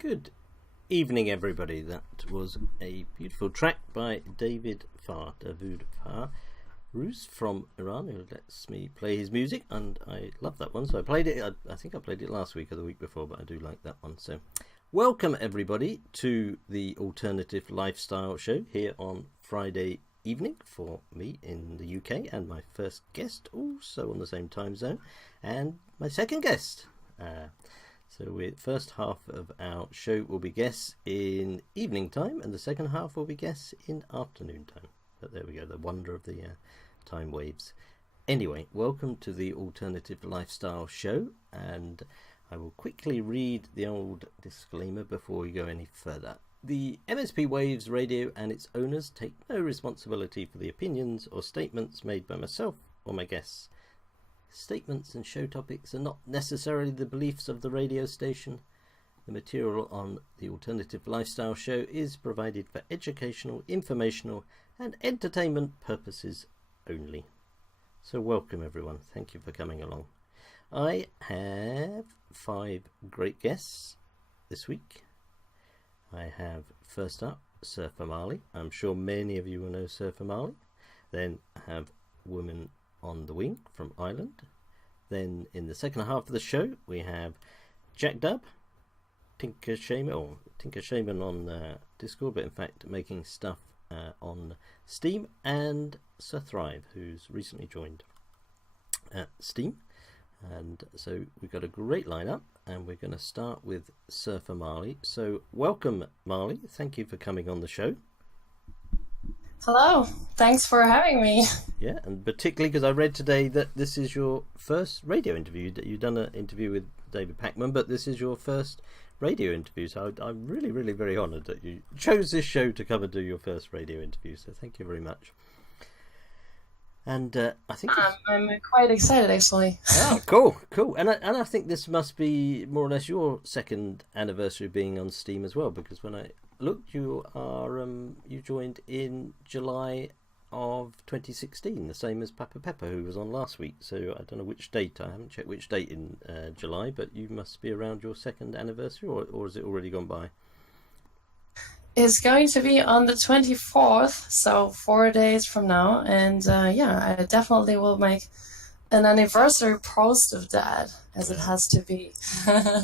Good evening, everybody. That was a beautiful track by David Farr, Dawood Farr, Roos from Iran, who lets me play his music, and I love that one. So I played it. I think I played it last week or the week before, but I do like that one. So welcome everybody to the Alternative Lifestyle Show here on Friday evening for me in the UK, and my first guest also on the same time zone, and my second guest. So the first half of our show will be guests in evening time, and the second half will be guests in afternoon time. But there we go, the wonder of the time waves. Anyway, welcome to the Alternative Lifestyle Show, and I will quickly read the old disclaimer before we go any further. The MSP Waves Radio and its owners take no responsibility for the opinions or statements made by myself or my guests. Statements and show topics are not necessarily the beliefs of the radio station. The material on the Alternative Lifestyle Show is provided for educational, informational and entertainment purposes only. So welcome everyone, thank you for coming along. I have 5 great guests this week. I have first up Surfer Marley. I'm sure many of you will know Surfer Marley. Then I have Woman on the Wing from Ireland. Then in the second half of the show we have Jack Dub, Tinker Shaman on Discord, but in fact making stuff on Steam, and Sir Thrive, who's recently joined Steam. And so we've got a great lineup, and we're going to start with Surfer Marley. So welcome Marley, thank you for coming on the show. Hello, thanks for having me. Yeah, and particularly because I read today that this is your first radio interview. That you've done an interview with David Packman, but this is your first radio interview. So I'm really, really very honoured that you chose this show to come and do your first radio interview. So thank you very much. And I think I'm quite excited actually. Oh, cool. And I think this must be more or less your second anniversary being on Steam as well, because when I looked, you joined in July of 2016, the same as Papa Pepper, who was on last week. So I don't know which date. I haven't checked which date in July, but you must be around your second anniversary, or has it already gone by? It's going to be on the 24th, so 4 days from now, and I definitely will make an anniversary post of that, as it has to be.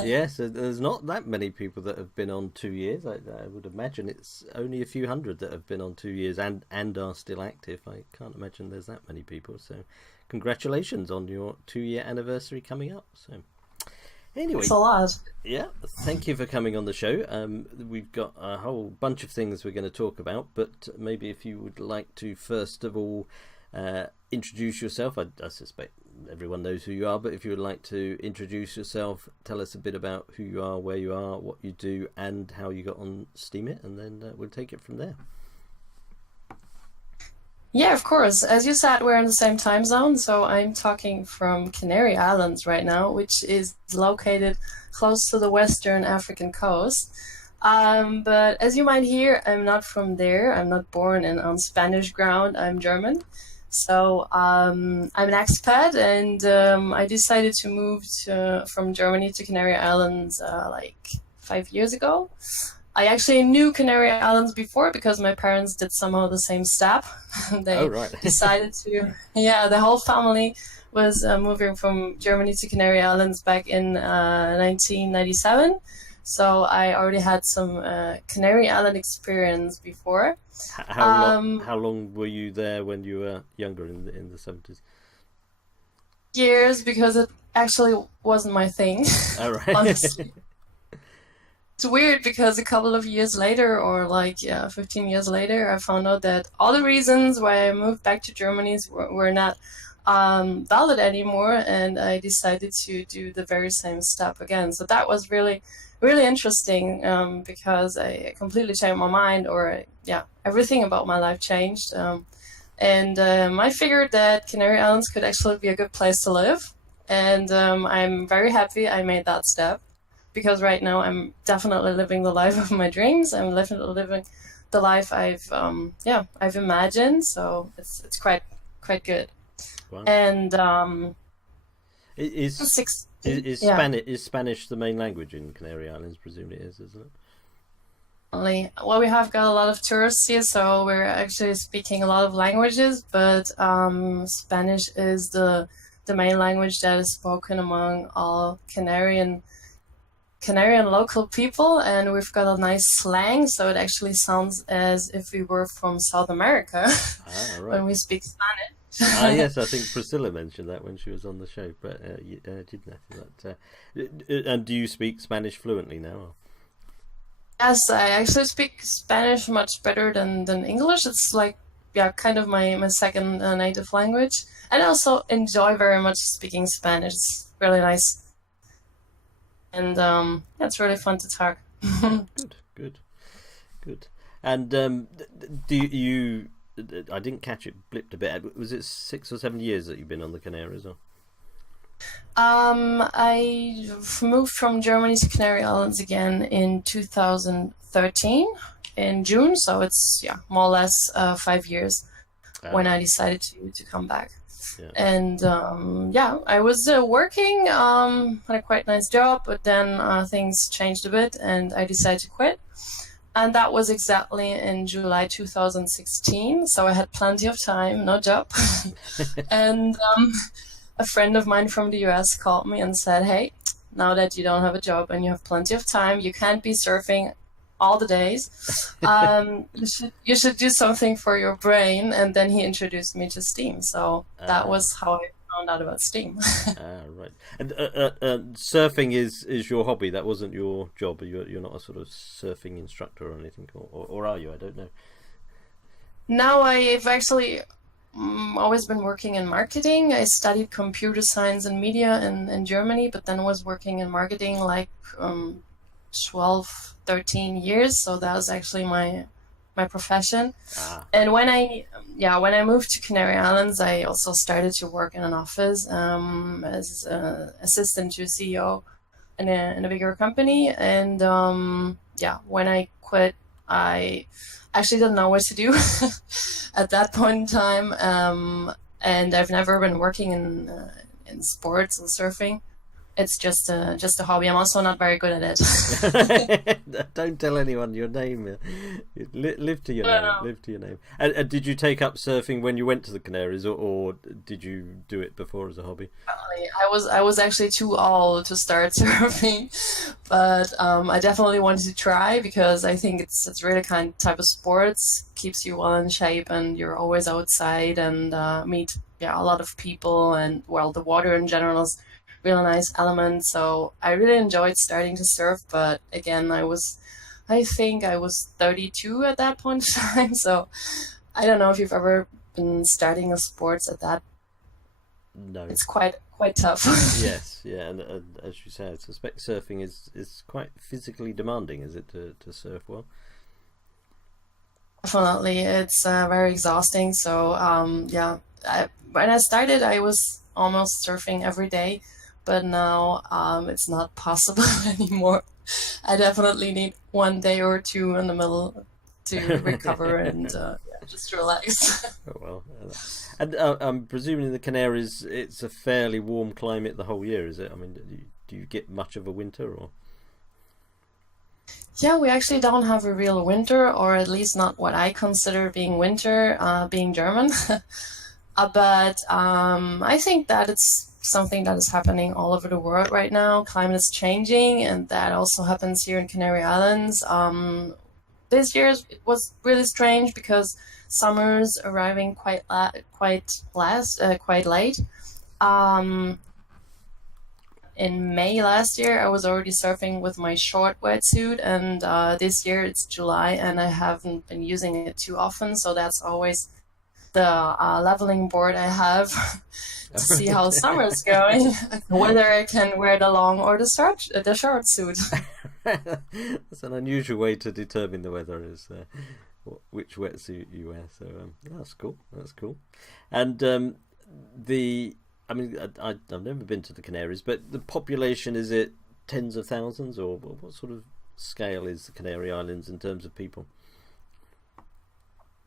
Yes, there's not that many people that have been on 2 years. I would imagine it's only a few hundred that have been on 2 years and are still active. I can't imagine there's that many people. So congratulations on your 2-year anniversary coming up. So anyway, it's a lot. Yeah, thank you for coming on the show. We've got a whole bunch of things we're going to talk about, but maybe if you would like to first of all introduce yourself. I suspect everyone knows who you are, but if you would like to introduce yourself, tell us a bit about who you are, where you are, what you do, and how you got on Steam It, and then we'll take it from there. Yeah, of course. As you said, we're in the same time zone, so I'm talking from Canary Islands right now, which is located close to the Western African coast. But as you might hear, I'm not from there. I'm not born on Spanish ground. I'm German. So I'm an expat, and I decided to move from Germany to Canary Islands like 5 years ago. I actually knew Canary Islands before because my parents did somehow the same step. They decided to, the whole family was moving from Germany to Canary Islands back in 1997. So I already had some Canary Island experience before. How long were you there when you were younger in the 70s? Years, because it actually wasn't my thing. All right. Honestly. It's weird because a couple of years later, or 15 years later, I found out that all the reasons why I moved back to Germany were not valid anymore, and I decided to do the very same step again. So that was really, really interesting because I completely changed my mind, everything about my life changed. And I figured that Canary Islands could actually be a good place to live, and I'm very happy I made that step. Because right now I'm definitely living the life of my dreams. I'm living the life I've imagined. So it's quite good. Wow. And is Yeah. Is Spanish the main language in Canary Islands? Presumably it is, isn't it? Well, we have got a lot of tourists here, so we're actually speaking a lot of languages, but Spanish is the main language that is spoken among all Canarian local people, and we've got a nice slang, so it actually sounds as if we were from South America Ah, right. when we speak Spanish. Ah, yes, I think Priscilla mentioned that when she was on the show, but did know that. And do you speak Spanish fluently now? Yes, I actually speak Spanish much better than English. It's like, yeah, kind of my second native language. And I also enjoy very much speaking Spanish. It's really nice. And yeah, it's really fun to talk. Good, good. And do you? I didn't catch it. Blipped a bit. Was it 6 or 7 years that you've been on the Canaries? Or? I moved from Germany to Canary Islands again in 2013 in June, so it's more or less 5 years when I decided to come back. Yeah. And I was working, had a quite nice job, but then things changed a bit, and I decided to quit. And that was exactly in July 2016, so I had plenty of time, no job, and. A friend of mine from the US called me and said, "Hey, now that you don't have a job and you have plenty of time, you can't be surfing all the days. You should do something for your brain." And then he introduced me to Steam. So that was how I found out about Steam. Right. And surfing is your hobby. That wasn't your job. You're not a sort of surfing instructor or anything, or are you? I don't know. Now I've actually always been working in marketing. I studied computer science and media in Germany, but then was working in marketing like 12, 13 years. So that was actually my profession. And when I moved to Canary Islands, I also started to work in an office as assistant to CEO in a bigger company. And when I quit, I actually didn't know what to do at that point in time, and I've never been working in sports and surfing. It's just a hobby. I'm also not very good at it. Don't tell anyone your name. Live to your name. Live to your name. And did you take up surfing when you went to the Canaries, or did you do it before as a hobby? I was actually too old to start surfing, but I definitely wanted to try because I think it's really kind of type of sports, keeps you well in shape, and you're always outside and meet a lot of people, and the water in general is really nice element. So I really enjoyed starting to surf, but again, I think I was 32 at that point in time. So I don't know if you've ever been starting a sports at that. No, it's quite tough. Yes, yeah, and as you say, I suspect surfing is quite physically demanding, is it, to surf well? Definitely, it's very exhausting. So when I started, I was almost surfing every day. But now it's not possible anymore. I definitely need 1 day or two in the middle to recover and just relax. Oh, well, and I'm presuming in the Canaries it's a fairly warm climate the whole year, is it? I mean, do you get much of a winter, or? Yeah, we actually don't have a real winter, or at least not what I consider being winter, being German. But I think that it's something that is happening all over the world right now. Climate is changing, and that also happens here in Canary Islands. This year it was really strange because summer's arriving quite late. In May last year, I was already surfing with my short wetsuit, and this year it's July, and I haven't been using it too often. So that's always the leveling board I have to see how summer's going, whether I can wear the long or the short suit. That's an unusual way to determine the weather, is which wetsuit you wear. So that's cool. That's cool. And I mean, I've never been to the Canaries, but the population, is it tens of thousands, or what sort of scale is the Canary Islands in terms of people?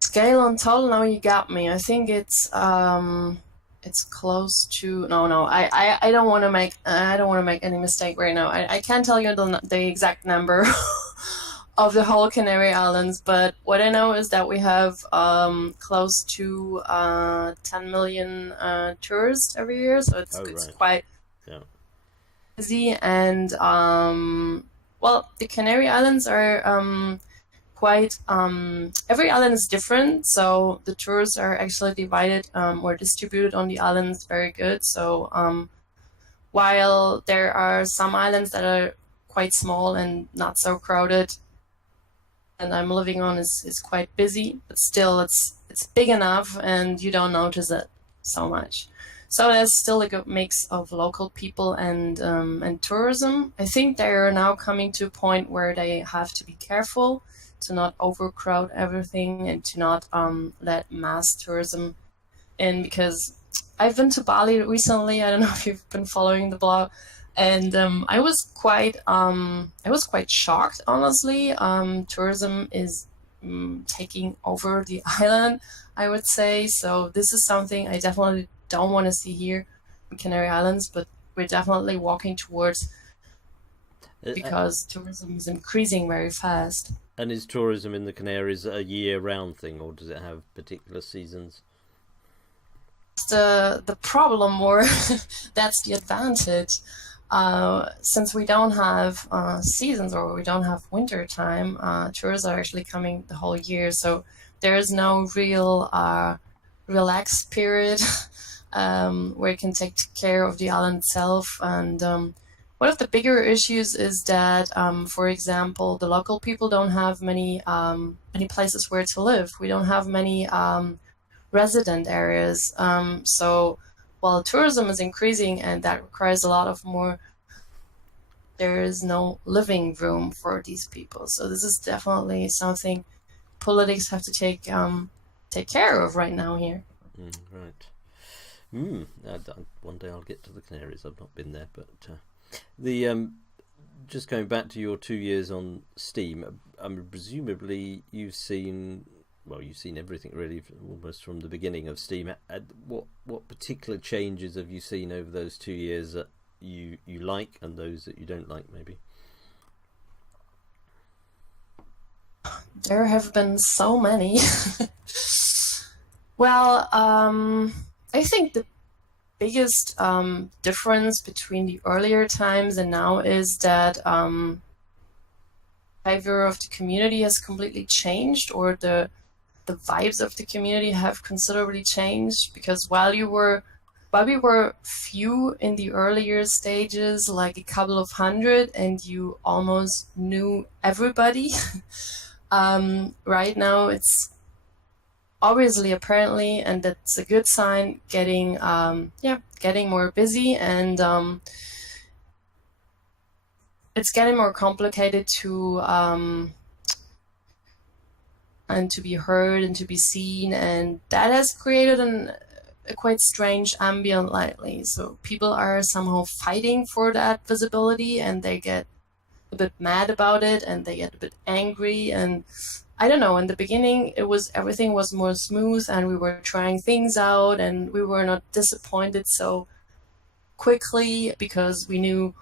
Scale and total, now you got me. I think it's it's close to no. I don't want to make any mistake right now. I can't tell you the exact number of the whole Canary Islands, but what I know is that we have close to 10 million tourists every year, so it's quite busy. And well, the Canary Islands are quite every island is different, so the tours are actually divided or distributed on the islands very good. So while there are some islands that are quite small and not so crowded, and I'm living on is quite busy, but still it's big enough and you don't notice it so much. So there's still a good mix of local people and tourism. I think they are now coming to a point where they have to be careful to not overcrowd everything and to not let mass tourism in, because I've been to Bali recently. I don't know if you've been following the blog, and I was quite shocked, honestly. Tourism is taking over the island, I would say. So this is something I definitely don't want to see here in Canary Islands, but we're definitely walking towards, because tourism is increasing very fast. And is tourism in the Canaries a year-round thing, or does it have particular seasons? The problem, or that's the advantage. Since we don't have seasons, or we don't have winter time, tourists are actually coming the whole year. So there is no real relaxed period where you can take care of the island itself. And one of the bigger issues is that, for example, the local people don't have many places where to live. We don't have many resident areas. So while tourism is increasing and that requires a lot of more, there is no living room for these people. So this is definitely something politics have to take care of right now here. Right. One day I'll get to the Canaries. I've not been there, but just going back to your 2 years on Steam, presumably you've seen everything really, almost from the beginning of Steam. What particular changes have you seen over those 2 years that you like, and those that you don't like, maybe? There have been so many. Well, I think the biggest difference between the earlier times and now is that behavior of the community has completely changed, or the vibes of the community have considerably changed. Because while we were few in the earlier stages, like a couple of hundred, and you almost knew everybody, right now it's obviously, apparently, and that's a good sign, getting more busy, and it's getting more complicated to be heard and to be seen, and that has created a quite strange ambient lately. So people are somehow fighting for that visibility, and they get a bit mad about it, and they get a bit angry. And I don't know, in the beginning everything was more smooth, and we were trying things out, and we were not disappointed so quickly, because we knew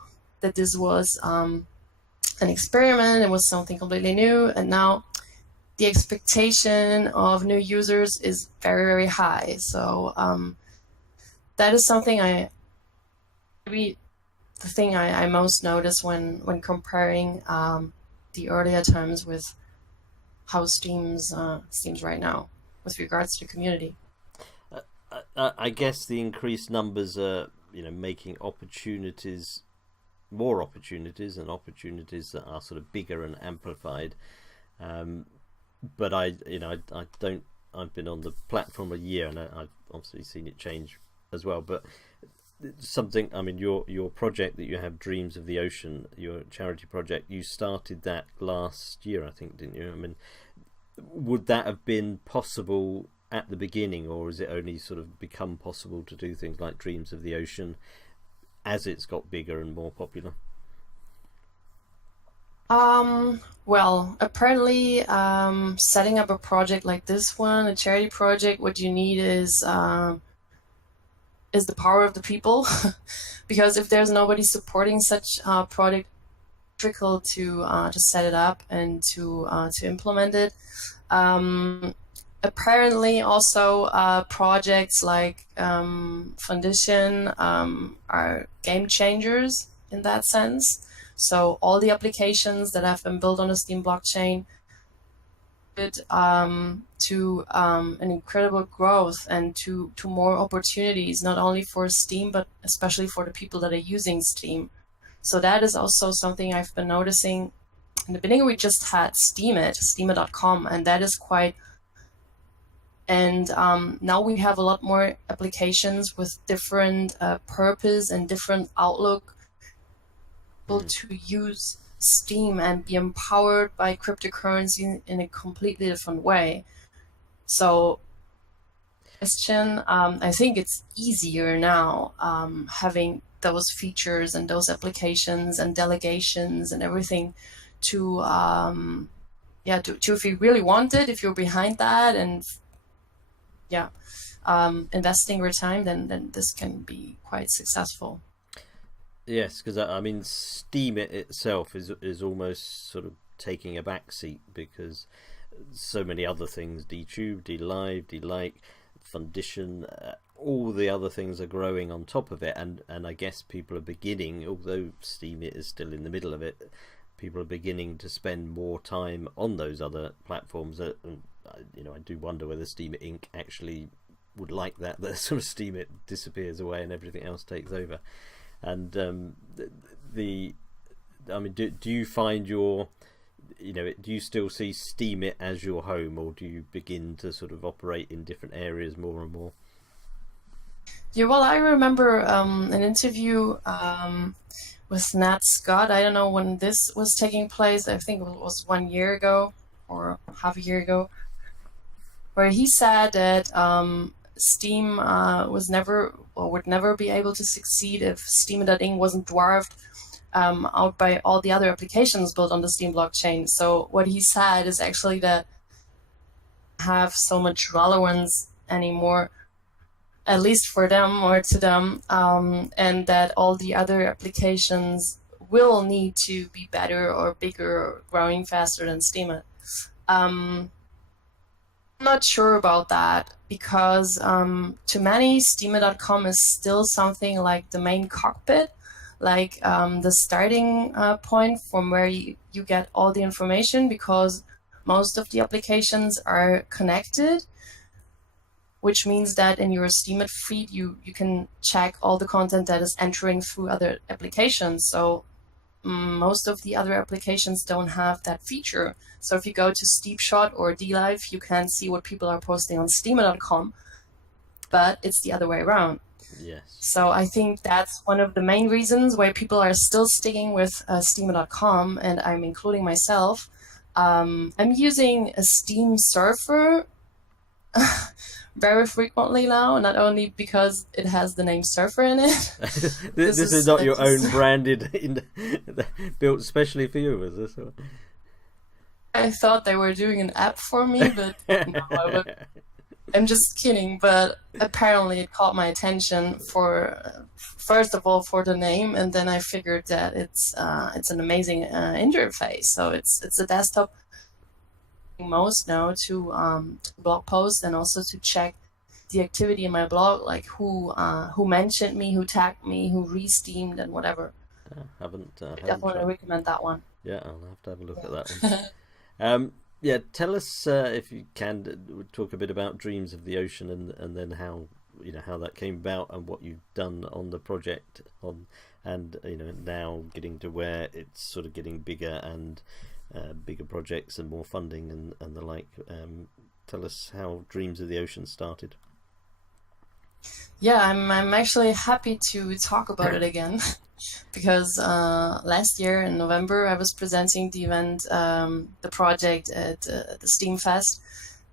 that this was an experiment, it was something completely new. And now the expectation of new users is very, very high. So that is something the thing I most notice when comparing the earlier times with how Steam's right now with regards to the community. I guess the increased numbers are, making more opportunities, and opportunities that are sort of bigger and amplified. But I've been on the platform a year, and I've obviously seen it change as well. But something, your project that you have, Dreams of the Ocean, your charity project, you started that last year, I think, didn't you? Would that have been possible at the beginning, or has it only sort of become possible to do things like Dreams of the Ocean as it's got bigger and more popular? Well, apparently, setting up a project like this one, a charity project, what you need is is the power of the people. Because if there's nobody supporting such a product, it's difficult to set it up and to implement it. Apparently, also projects like Foundation are game changers in that sense. So all the applications that have been built on the Steam blockchain to an incredible growth and to more opportunities, not only for Steam, but especially for the people that are using Steam. So that is also something I've been noticing. In the beginning, we just had Steemit.com, and that is quite... And now we have a lot more applications with different purpose and different outlook to use Steam and be empowered by cryptocurrency in a completely different way. So, question, I think it's easier now having those features and those applications and delegations and everything to if you really want it, if you're behind that and investing your time, then this can be quite successful. Yes, because I mean, Steam itself is almost sort of taking a back seat because so many other things, DTube, DLive, DLike, Foundation, all the other things are growing on top of it, and I guess people are beginning, although Steam is still in the middle of it, people are beginning to spend more time on those other platforms. I do wonder whether Steam Inc. actually would like that sort of Steam it disappears away and everything else takes over. And do you find do you still see Steam it as your home, or do you begin to sort of operate in different areas more and more? Yeah, well, I remember an interview with Nat Scott. I don't know when this was taking place. I think it was 1 year ago or half a year ago, where he said that Steam would never be able to succeed if Steam.ing wasn't dwarfed out by all the other applications built on the Steam blockchain. So what he said is actually that have so much relevance anymore, at least for them or to them, and that all the other applications will need to be better or bigger or growing faster than Steemit. I'm not sure about that because to many, Steemit.com is still something like the main cockpit, like the starting point from where you get all the information, because most of the applications are connected, which means that in your Steemit feed, you can check all the content that is entering through other applications. So most of the other applications don't have that feature. So if you go to Steepshot or DLive, you can see what people are posting on Steemit.com, but it's the other way around. Yes. So I think that's one of the main reasons why people are still sticking with Steemit.com, and I'm including myself. I'm using a Steam surfer very frequently now, not only because it has the name Surfer in it. this is not your own branded, built specially for you, is this? I thought they were doing an app for me, but no, I'm just kidding. But apparently it caught my attention first of all for the name, and then I figured that it's an amazing interface. So it's a desktop most now to blog posts and also to check the activity in my blog, like who mentioned me, who tagged me, who re-steamed and whatever. I definitely recommend that one. Yeah, I'll have to have a look at that one. Tell us if you can talk a bit about Dreams of the Ocean and then how that came about and what you've done on the project and now getting to where it's sort of getting bigger and bigger projects and more funding and the like. Tell us how Dreams of the Ocean started. Yeah, I'm actually happy to talk about it again because last year in November I was presenting the event, the project at the Steam Fest,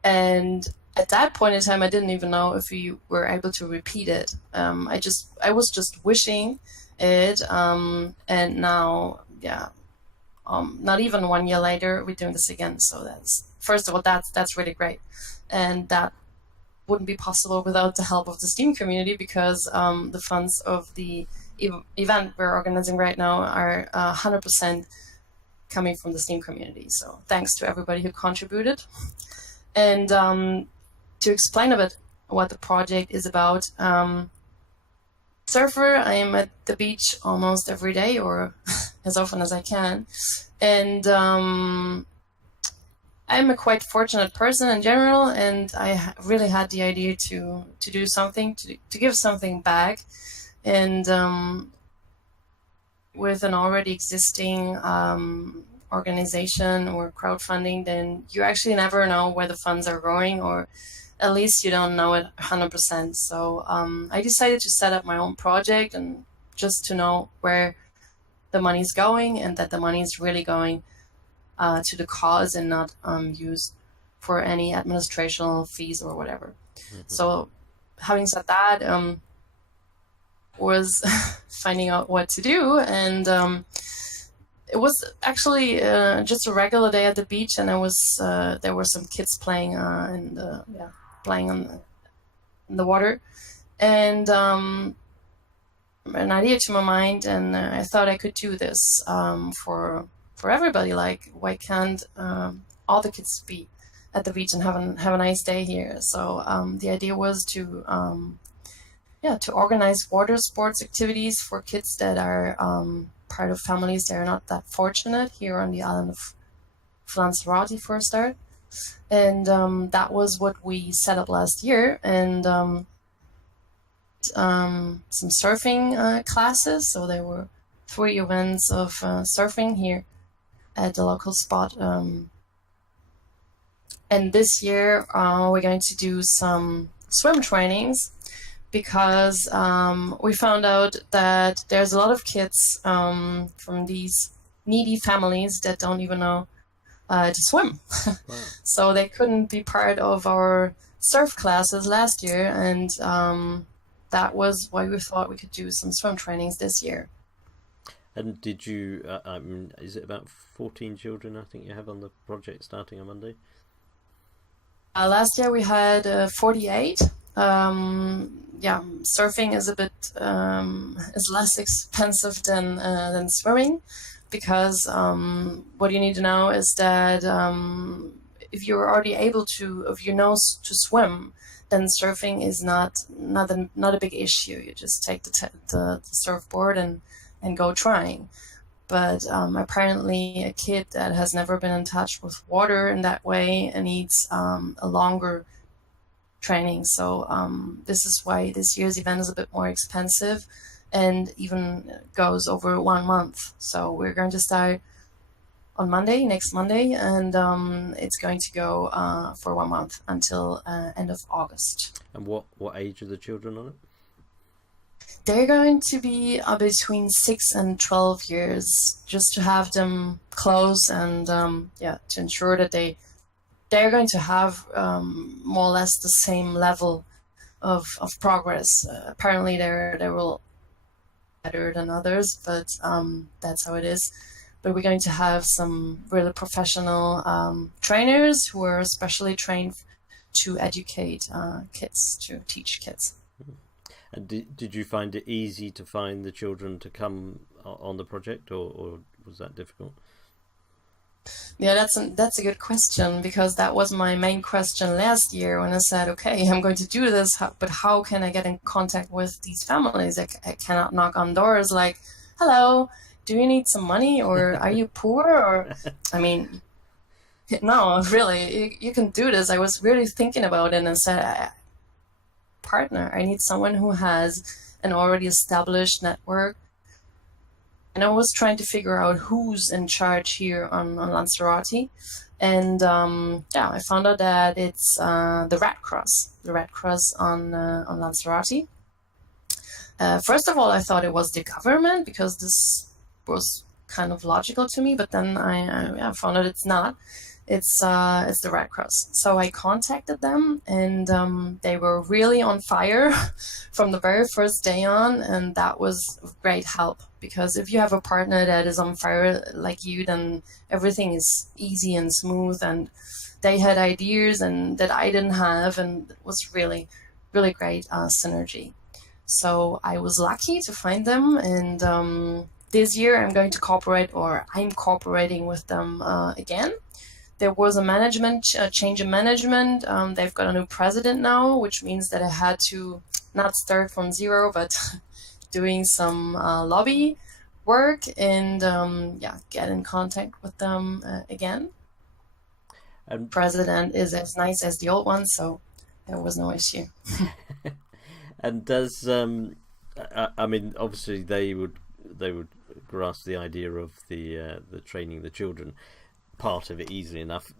and at that point in time I didn't even know if we were able to repeat it. I was just wishing it, and now not even 1 year later we're doing this again. So that's, first of all, that's really great, and that wouldn't be possible without the help of the STEAM community, because the funds of the event we're organizing right now are 100% coming from the STEAM community. So thanks to everybody who contributed. And to explain a bit what the project is about, surfer, I am at the beach almost every day, or as often as I can. And I'm a quite fortunate person in general, and I really had the idea to do something, to give something back. And with an already existing organization or crowdfunding, then you actually never know where the funds are going, or at least you don't know it 100%. So I decided to set up my own project, and just to know where the money's going, and that the money is really going to the cause and not used for any administrational fees or whatever. Mm-hmm. So having said that, was finding out what to do, and it was actually just a regular day at the beach, and there were some kids playing playing in the water, and an idea to my mind, and I thought I could do this for everybody. Like, why can't all the kids be at the beach and have a nice day here? So the idea was to organize water sports activities for kids that are part of families that are not that fortunate here on the island of Lanzarote, for a start. And that was what we set up last year. And some surfing classes. So there were 3 events of surfing here at the local spot. And this year we're going to do some swim trainings, because we found out that there's a lot of kids from these needy families that don't even know to swim. Wow. So they couldn't be part of our surf classes last year, and that was why we thought we could do some swim trainings this year. And did you, is it about 14 children I think you have on the project starting on Monday? Last year we had 48. Surfing is a bit is less expensive than swimming, because what you need to know is that if you're already able to, if you know to swim, then surfing is not a big issue. You just take the surfboard and go trying. But apparently a kid that has never been in touch with water in that way needs a longer training. So this is why this year's event is a bit more expensive, and even goes over 1 month. So we're going to start on Monday, next Monday, and it's going to go for 1 month until end of August. And what age are the children on it? They're going to be between 6 and 12 years, just to have them close, and to ensure that they're going to have more or less the same level of progress. Apparently they're will better than others, but that's how it is. But we're going to have some really professional trainers who are specially trained to educate kids, to teach kids. And did you find it easy to find the children to come on the project, or was that difficult? Yeah, that's a good question, because that was my main question last year when I said, okay, I'm going to do this, but how can I get in contact with these families? I cannot knock on doors like, hello, do you need some money, or are you poor? Or, I mean, no, really, you can do this. I was really thinking about it and said, partner, I need someone who has an already established network. And I was trying to figure out who's in charge here on Lanzarote. And I found out that it's the Red Cross on Lanzarote. First of all, I thought it was the government, because this was kind of logical to me, but then I found out it's not. It's the Red Cross. So I contacted them, and they were really on fire from the very first day on, and that was great help, because if you have a partner that is on fire like you, then everything is easy and smooth, and they had ideas and that I didn't have, and it was really, really great synergy. So I was lucky to find them, and this year I'm cooperating with them again. There was a change in management. They've got a new president now, which means that I had to not start from zero, but doing some lobby work and get in contact with them again. President is as nice as the old one, so there was no issue. And does I mean, obviously they would grasp the idea of the training the children part of it easily enough.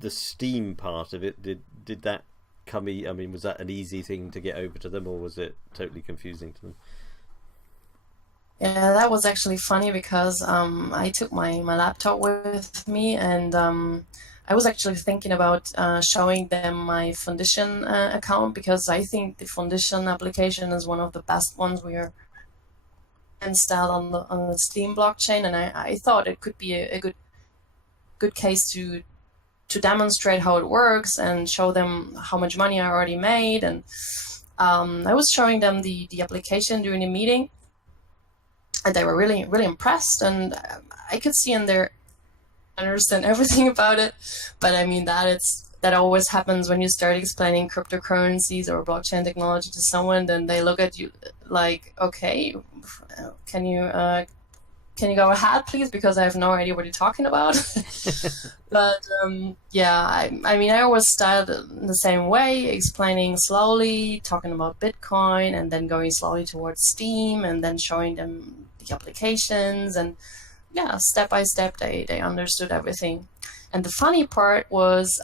The STEAM part of it, did that come? I mean, was that an easy thing to get over to them, or was it totally confusing to them? Yeah, that was actually funny because I took my laptop with me, and I was actually thinking about showing them my Foundation account, because I think the Foundation application is one of the best ones we are installed on the Steam blockchain, and I thought it could be a good case to demonstrate how it works and show them how much money I already made. And I was showing them the application during the meeting, and they were really, really impressed, and I could see in their understand everything about it. But I mean, that always happens when you start explaining cryptocurrencies or blockchain technology to someone. Then they look at you like, okay, can you go ahead, please, because I have no idea what you're talking about. But I mean, I always start in the same way, explaining slowly, talking about Bitcoin, and then going slowly towards Steam, and then showing them the applications, and step by step, they understood everything. And the funny part was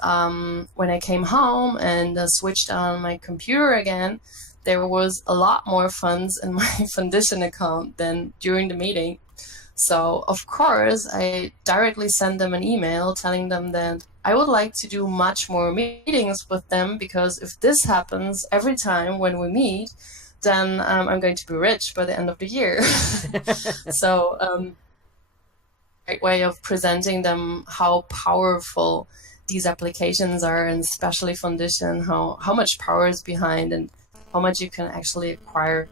when I came home and switched on my computer again, there was a lot more funds in my Foundation account than during the meeting. So, of course, I directly sent them an email telling them that I would like to do much more meetings with them, because if this happens every time when we meet, then I'm going to be rich by the end of the year. So, great way of presenting them how powerful these applications are, and especially Foundation, how much power is behind and how much you can actually acquire.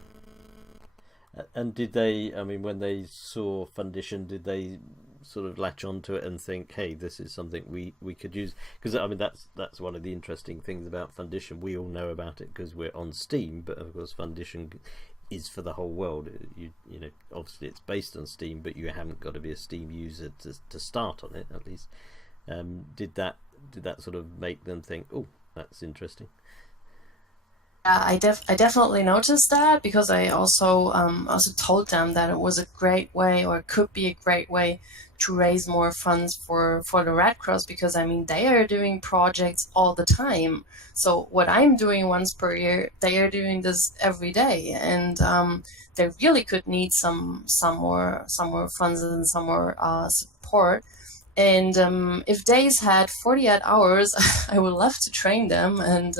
And did they, I mean, when they saw Foundation, did they sort of latch onto it and think, hey, this is something we could use? Because I mean, that's one of the interesting things about Foundation. We all know about it because we're on Steam, but of course Foundation is for the whole world. You know, obviously it's based on Steam, but you haven't got to be a Steam user to start on it, at least. Did that sort of make them think, oh, that's interesting? I definitely noticed that, because I also told them that it was a great way, or could be a great way, to raise more funds for the Red Cross, because I mean, they are doing projects all the time. So what I'm doing once per year, they are doing this every day, and they really could need some more funds and some more support. And if days had 48 hours, I would love to train them and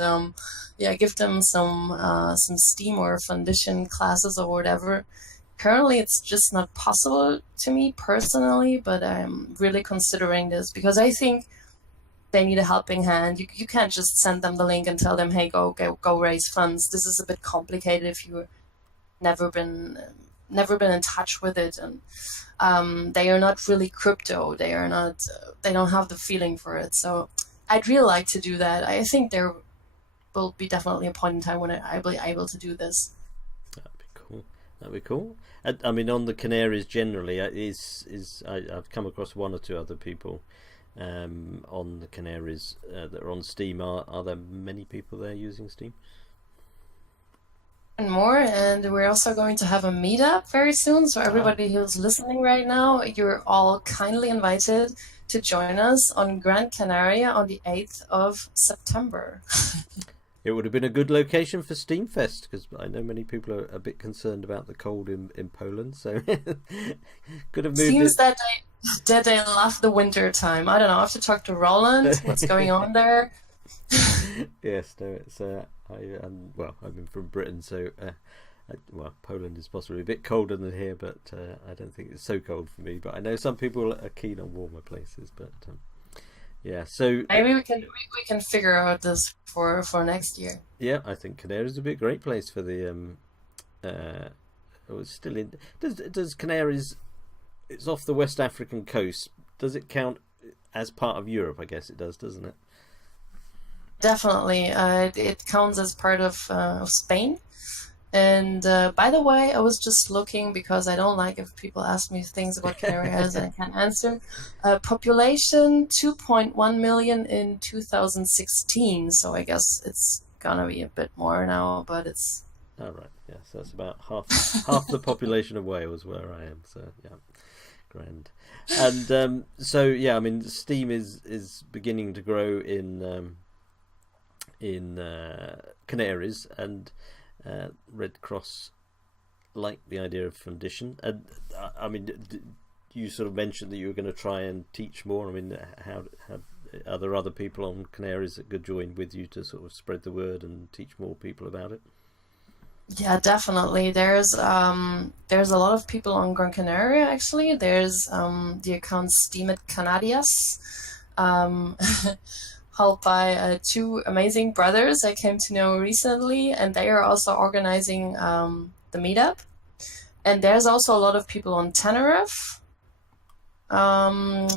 give them some Steam or Foundation classes or whatever. Currently, it's just not possible to me personally, but I'm really considering this, because I think they need a helping hand. You can't just send them the link and tell them, hey, go raise funds. This is a bit complicated if you've never been in touch with it, and they are not really crypto. They don't have the feeling for it. So I'd really like to do that. I think there will be definitely a point in time when I'll be able to do this. That'd be cool. I mean, on the Canaries generally, I've come across one or two other people on the Canaries that are on Steam. Are there many people there using Steam? And more, and we're also going to have a meetup very soon. So everybody who's listening right now, you're all kindly invited to join us on Gran Canaria on the 8th of September. It would have been a good location for Steamfest, because I know many people are a bit concerned about the cold in Poland, so could have moved. Seems that they love the winter time. I don't know. I have to talk to Roland. What's going on there? Yes, no, it's I'm from Britain, so Poland is possibly a bit colder than here, but I don't think it's so cold for me. But I know some people are keen on warmer places. But Yeah, so Maybe we can figure out this for next year. yeah, I think Canaries would be a great place for the oh, it's still in. Does Canaries? It's off the West African coast. Does it count as part of Europe? I guess it does, doesn't it? Definitely, it counts as part of Spain. And by the way, I was just looking because I don't like if people ask me things about Canary Islands and I can't answer. Population 2.1 million in 2016, so I guess it's gonna be a bit more now, but it's. Oh right, yeah. So that's about half the population of Wales where I am. So yeah, grand. And so yeah, I mean, Steam is beginning to grow in Canaries, and Red Cross like the idea of Fundition. And I mean, you sort of mentioned that you were going to try and teach more. I mean, how are there other people on Canaries that could join with you to sort of spread the word and teach more people about it? Yeah, definitely. There's a lot of people on Gran Canaria actually. There's the account Steam at Canarias, held by two amazing brothers I came to know recently, and they are also organizing the meetup. And there's also a lot of people on Tenerife, La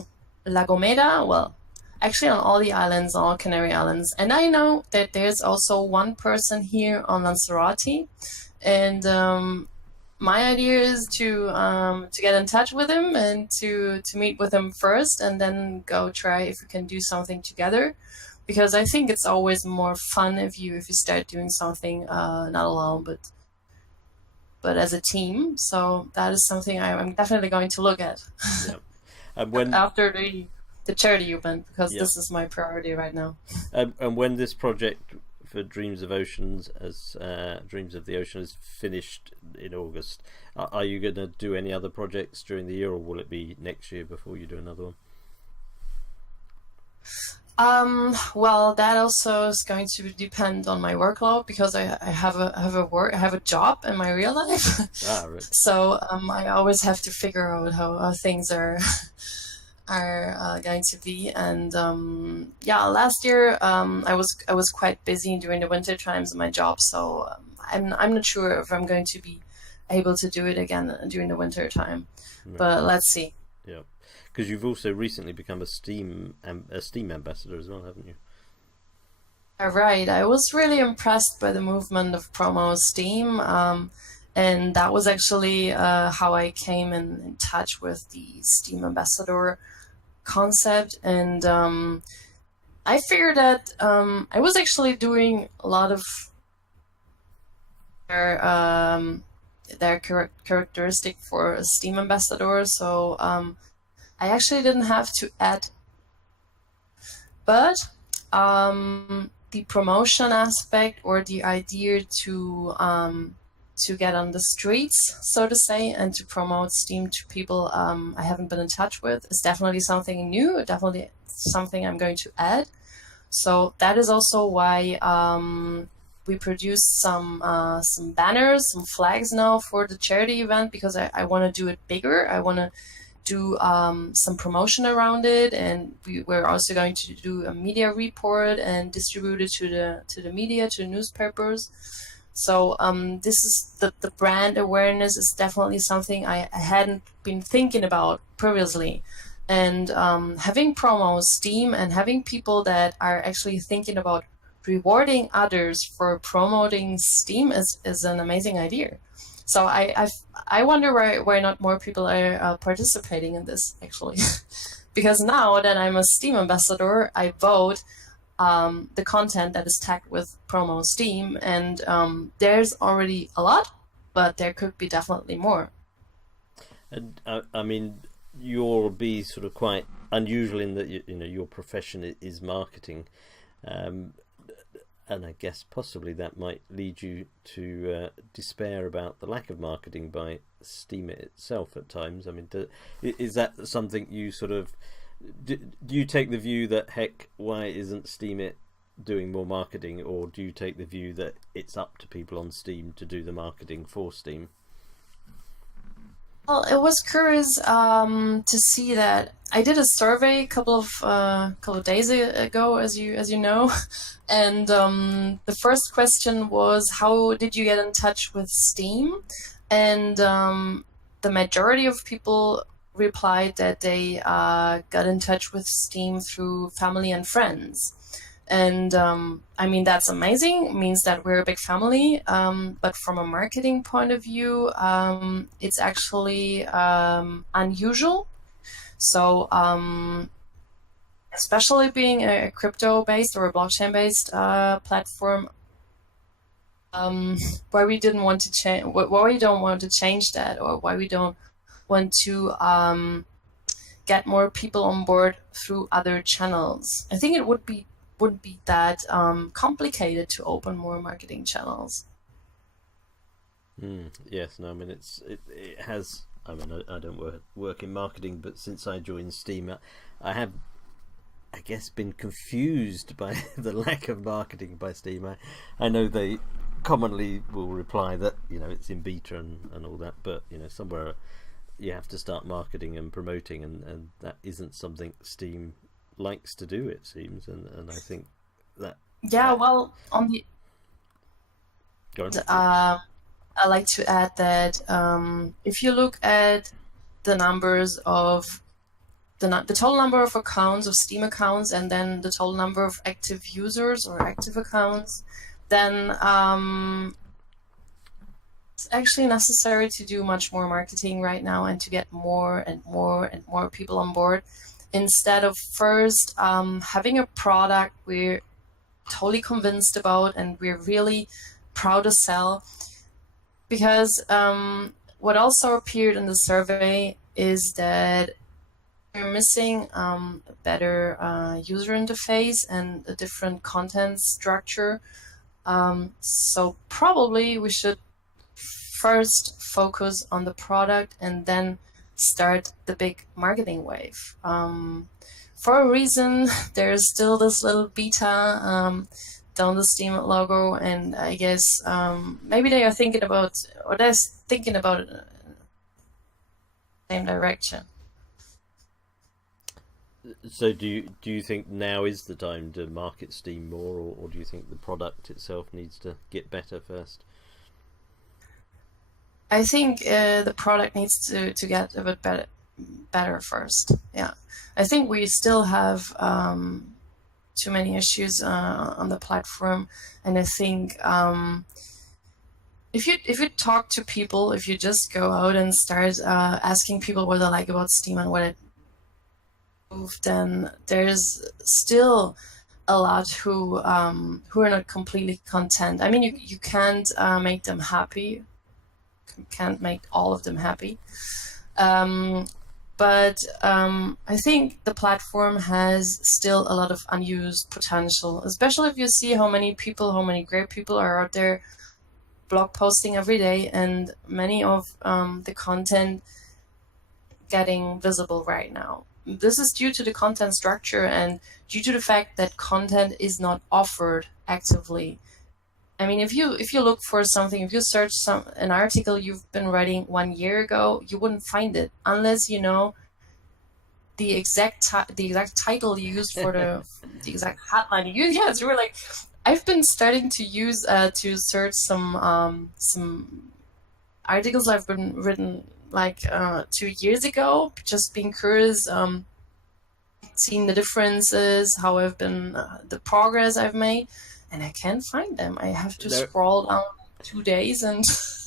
Gomera, well, actually on all the islands, all Canary Islands. And I know that there's also one person here on Lanzarote, and my idea is to get in touch with him and to meet with him first, and then go try if we can do something together, because I think it's always more fun if you start doing something not alone but as a team. So that is something I'm definitely going to look at. Yeah. And when after the charity event, because yeah. This is my priority right now. And when this project for Dreams of Oceans, as Dreams of the Ocean, is finished in August, are you going to do any other projects during the year, or will it be next year before you do another one? Well, that also is going to depend on my workload, because I have a job in my real life. Right. So I always have to figure out how things are going to be. And last year I was quite busy during the winter times in my job, so I'm not sure if I'm going to be able to do it again during the winter time. Right. But let's see. Yeah. Because you've also recently become a Steam ambassador as well, haven't you? Right. I was really impressed by the movement of Promo Steam, and that was actually how I came in touch with the Steam ambassador concept. And I figured that I was actually doing a lot of their characteristic for a Steam ambassador, so I actually didn't have to add, but the promotion aspect, or the idea to get on the streets, so to say, and to promote Steam to people I haven't been in touch with, is definitely something new, definitely something I'm going to add. So that is also why we produced some banners, some flags now for the charity event, because I want to do it bigger. I want to do some promotion around it, and we're also going to do a media report and distribute it to the media, to the newspapers. So this is the brand awareness is definitely something I hadn't been thinking about previously. And having Promo Steam and having people that are actually thinking about rewarding others for promoting Steam is an amazing idea. So I wonder why not more people are participating in this, actually. Because now that I'm a Steam ambassador, I vote the content that is tagged with Promo Steam, and there's already a lot, but there could be definitely more. And I mean, you'll be sort of quite unusual in that your profession is marketing. And I guess possibly that might lead you to despair about the lack of marketing by Steam itself at times. I mean, is that something you sort of... Do you take the view that, heck, why isn't Steam doing more marketing? Or do you take the view that it's up to people on Steam to do the marketing for Steam? Well, it was curious to see that I did a survey a couple of days ago, as you know, and the first question was, how did you get in touch with Steam? And the majority of people replied that they got in touch with Steam through family and friends. And I mean, that's amazing. It means that we're a big family. But from a marketing point of view, it's actually unusual. So, especially being a crypto-based or a blockchain-based platform, why we didn't want to change, why we don't want to change that, or why we don't want to get more people on board through other channels. I think it wouldn't be that complicated to open more marketing channels. Yes, no, I mean it has. I mean, I don't work in marketing, but since I joined Steam, I have, I guess, been confused by the lack of marketing by Steam. I know they commonly will reply that it's in beta and all that, but somewhere you have to start marketing and promoting, and that isn't something Steam likes to do, it seems, and I think that Well, on the go on. I like to add that if you look at the numbers of the total number of accounts, of Steam accounts, and then the total number of active users or active accounts, then it's actually necessary to do much more marketing right now and to get more and more and more people on board, instead of first having a product we're totally convinced about and we're really proud to sell. Because what also appeared in the survey is that we're missing a better user interface and a different content structure. So probably we should first focus on the product and then start the big marketing wave. For a reason, there's still this little beta down the Steam logo, and I guess maybe they are thinking about, or they're thinking about it in the same direction. So do you think now is the time to market Steam more, or do you think the product itself needs to get better first? I think the product needs to get a bit better first. Yeah, I think we still have too many issues on the platform, and I think if you talk to people, if you just go out and start asking people what they like about Steam and what it moved, then there's still a lot who are not completely content. I mean, you can't make them happy. You can't make all of them happy. But I think the platform has still a lot of unused potential, especially if you see how many great people are out there blog posting every day, and many of the content getting visible right now. This is due to the content structure and due to the fact that content is not offered actively. I mean, if you look for something, if you search an article you've been writing 1 year ago, you wouldn't find it unless you know the exact title you used for the exact headline you used. Yeah, it's really like I've been starting to use to search some articles I've been written like 2 years ago, just being curious, seeing the differences, how I've been, the progress I've made. And I can't find them. I have to scroll down 2 days, and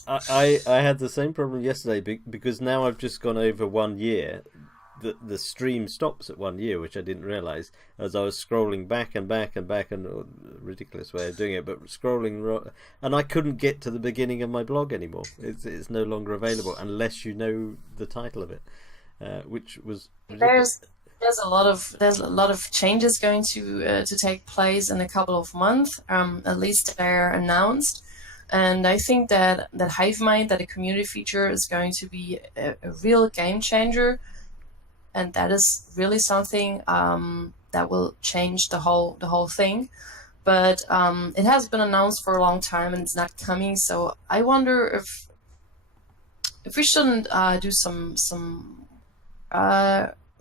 I had the same problem yesterday because now I've just gone over 1 year. The stream stops at 1 year, which I didn't realize as I was scrolling back and back and back, and ridiculous way of doing it, but scrolling, and I couldn't get to the beginning of my blog anymore. It's no longer available unless you know the title of it, which was ridiculous. There's a lot of changes going to take place in a couple of months. At least they're announced, and I think that HiveMind, that a community feature, is going to be a real game changer, and that is really something that will change the whole thing. But it has been announced for a long time and it's not coming. So I wonder if we shouldn't do some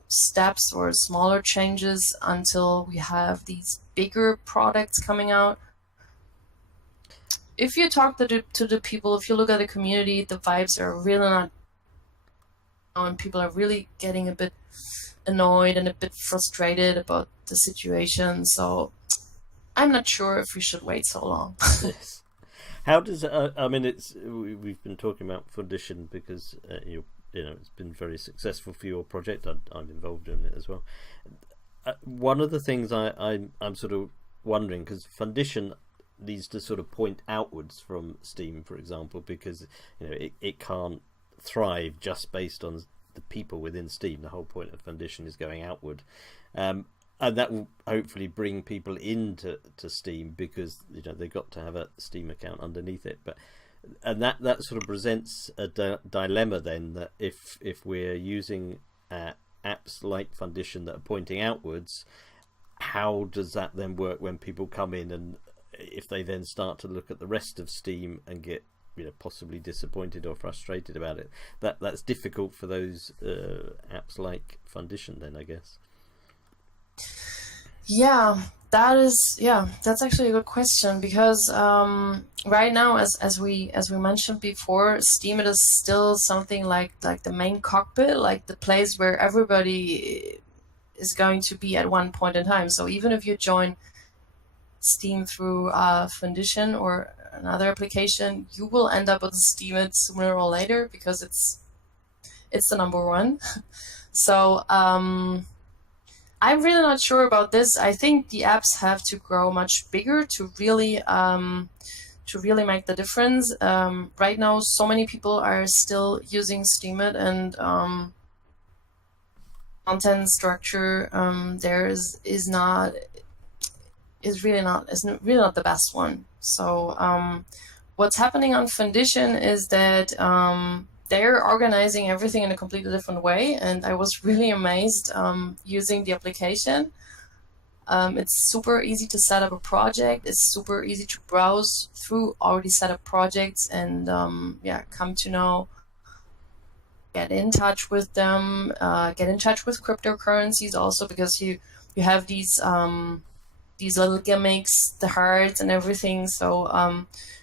steps or smaller changes until we have these bigger products coming out. If you talk to the people, if you look at the community, the vibes are really not, and people are really getting a bit annoyed and a bit frustrated about the situation. So I'm not sure if we should wait so long. Yes. How does I mean, we've been talking about Fundition because you know it's been very successful for your project. I'm involved in it as well. One of the things I'm sort of wondering, because Fundition needs to sort of point outwards from Steam, for example, because you know it can't thrive just based on the people within Steam. The whole point of Fundition is going outward, and that will hopefully bring people into Steam, because you know they've got to have a Steam account underneath it. And that sort of presents a dilemma then, that if we're using apps like Fundition that are pointing outwards, how does that then work when people come in, and if they then start to look at the rest of Steam and get, you know, possibly disappointed or frustrated about it? That's difficult for those apps like Fundition then, I guess. Yeah, that's actually a good question, because right now, as we mentioned before, Steam is still something like the main cockpit, like the place where everybody is going to be at one point in time. So even if you join Steam through Fundition or another application, you will end up with Steam sooner or later, because it's the number one. So I'm really not sure about this. I think the apps have to grow much bigger to really make the difference. Right now, so many people are still using Steemit, and content structure there is really not the best one. So what's happening on Fundition is that they're organizing everything in a completely different way, and I was really amazed using the application. It's super easy to set up a project. It's super easy to browse through already set up projects and come to know, get in touch with them, get in touch with cryptocurrencies also, because you have these little gimmicks, the hearts and everything. So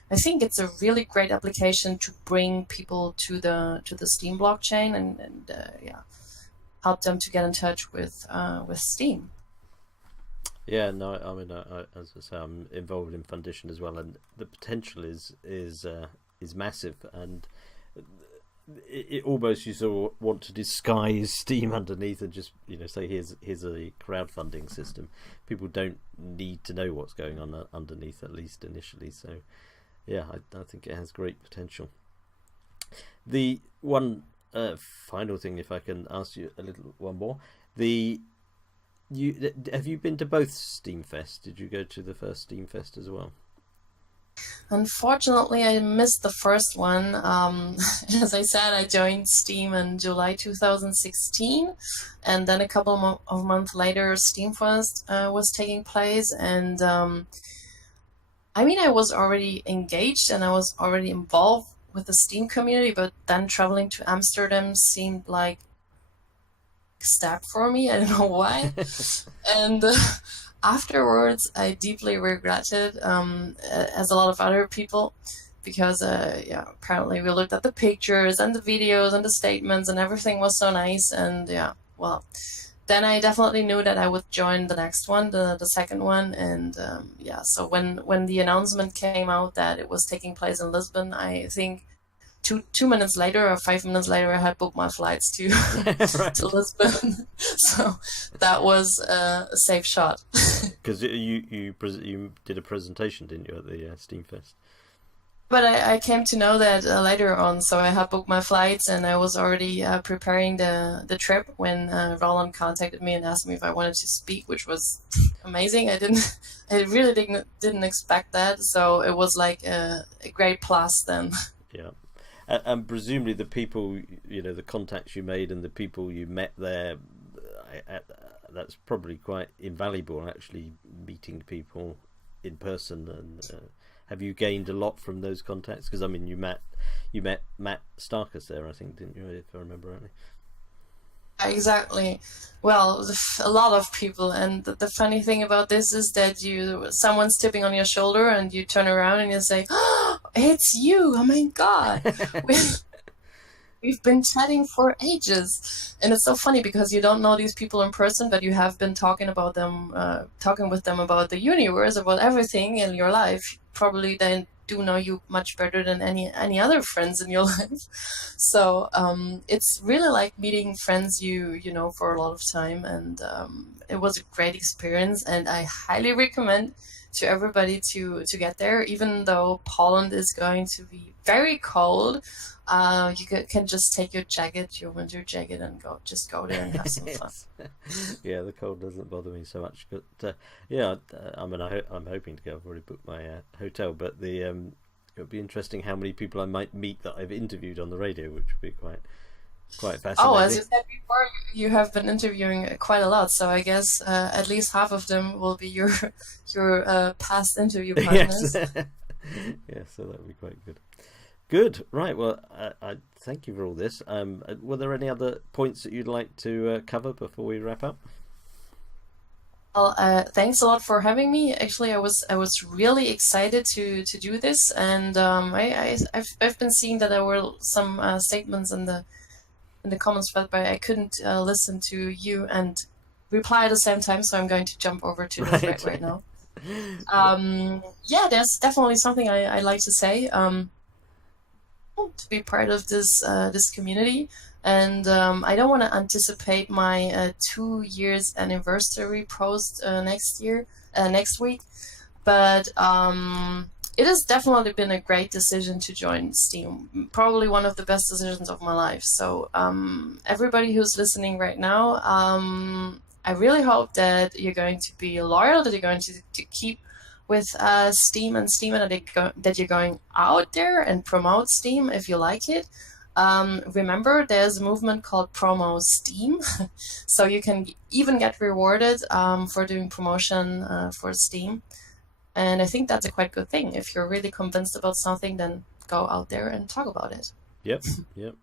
I think it's a really great application to bring people to the Steam blockchain and help them to get in touch with Steam. Yeah, no, I mean, as I say, I'm involved in Fundition as well, and the potential is massive, and it almost, you sort of want to disguise Steam underneath and just, you know, say here's a crowdfunding system. People don't need to know what's going on underneath, at least initially. So yeah, I think it has great potential. The one final thing, if I can ask you one more, have you been to both Steamfest? Did you go to the first Steamfest as well? Unfortunately, I missed the first one. As I said, I joined Steam in July 2016, and then a couple of months later, Steamfest was taking place. And I mean, I was already engaged and I was already involved with the Steam community, but then traveling to Amsterdam seemed like a step for me. I don't know why. And afterwards, I deeply regretted, as a lot of other people, because apparently we looked at the pictures and the videos and the statements and everything was so nice. And then I definitely knew that I would join the next one, the second one. And so when the announcement came out that it was taking place in Lisbon, I think 2 minutes later or 5 minutes later, I had booked my flights to to Lisbon. So that was a safe shot. Because you did a presentation, didn't you, at the Steamfest? But I came to know that later on, so I had booked my flights and I was already preparing the trip when Roland contacted me and asked me if I wanted to speak, which was amazing. I really didn't expect that, so it was like a great plus then. Yeah. And presumably the people, you know, the contacts you made and the people you met there, that's probably quite invaluable, actually meeting people in person and have you gained a lot from those contacts? Because I mean, you met Matt Starkus there, I think, didn't you? If I remember rightly. Exactly. Well, a lot of people, and the funny thing about this is that someone's tipping on your shoulder, and you turn around and you say, "Oh, it's you! Oh my God!" We've been chatting for ages, and it's so funny because you don't know these people in person, but you have been talking with them about the universe, about everything in your life. Probably they do know you much better than any other friends in your life. So it's really like meeting friends you know for a lot of time, and it was a great experience, and I highly recommend to everybody to get there, even though Poland is going to be very cold. You can just take your winter jacket, and go there and have some fun. Yeah, the cold doesn't bother me so much, but yeah, I mean, I'm hoping to go. I've already booked my hotel, but it would be interesting how many people I might meet that I've interviewed on the radio, which would be quite fascinating. Oh, as you said before, you have been interviewing quite a lot, so I guess at least half of them will be your past interview partners. Yes. Yeah, so that would be quite good. Good, right. Well, I thank you for all this. Were there any other points that you'd like to cover before we wrap up? Well, thanks a lot for having me. Actually, I was really excited to do this, and I've been seeing that there were some statements in the comments, but I couldn't listen to you and reply at the same time, so I'm going to jump over to the thread right now. Yeah, there's definitely something I like to say. To be part of this community, and I don't want to anticipate my 2 years anniversary post next week, but it has definitely been a great decision to join Steam. Probably one of the best decisions of my life. So everybody who's listening right now, I really hope that you're going to be loyal, that you're going to keep with Steam, and that you're going out there and promote Steam if you like it. Remember, there's a movement called Promo Steam, so you can even get rewarded for doing promotion for Steam. And I think that's a quite good thing. If you're really convinced about something, then go out there and talk about it. Yep,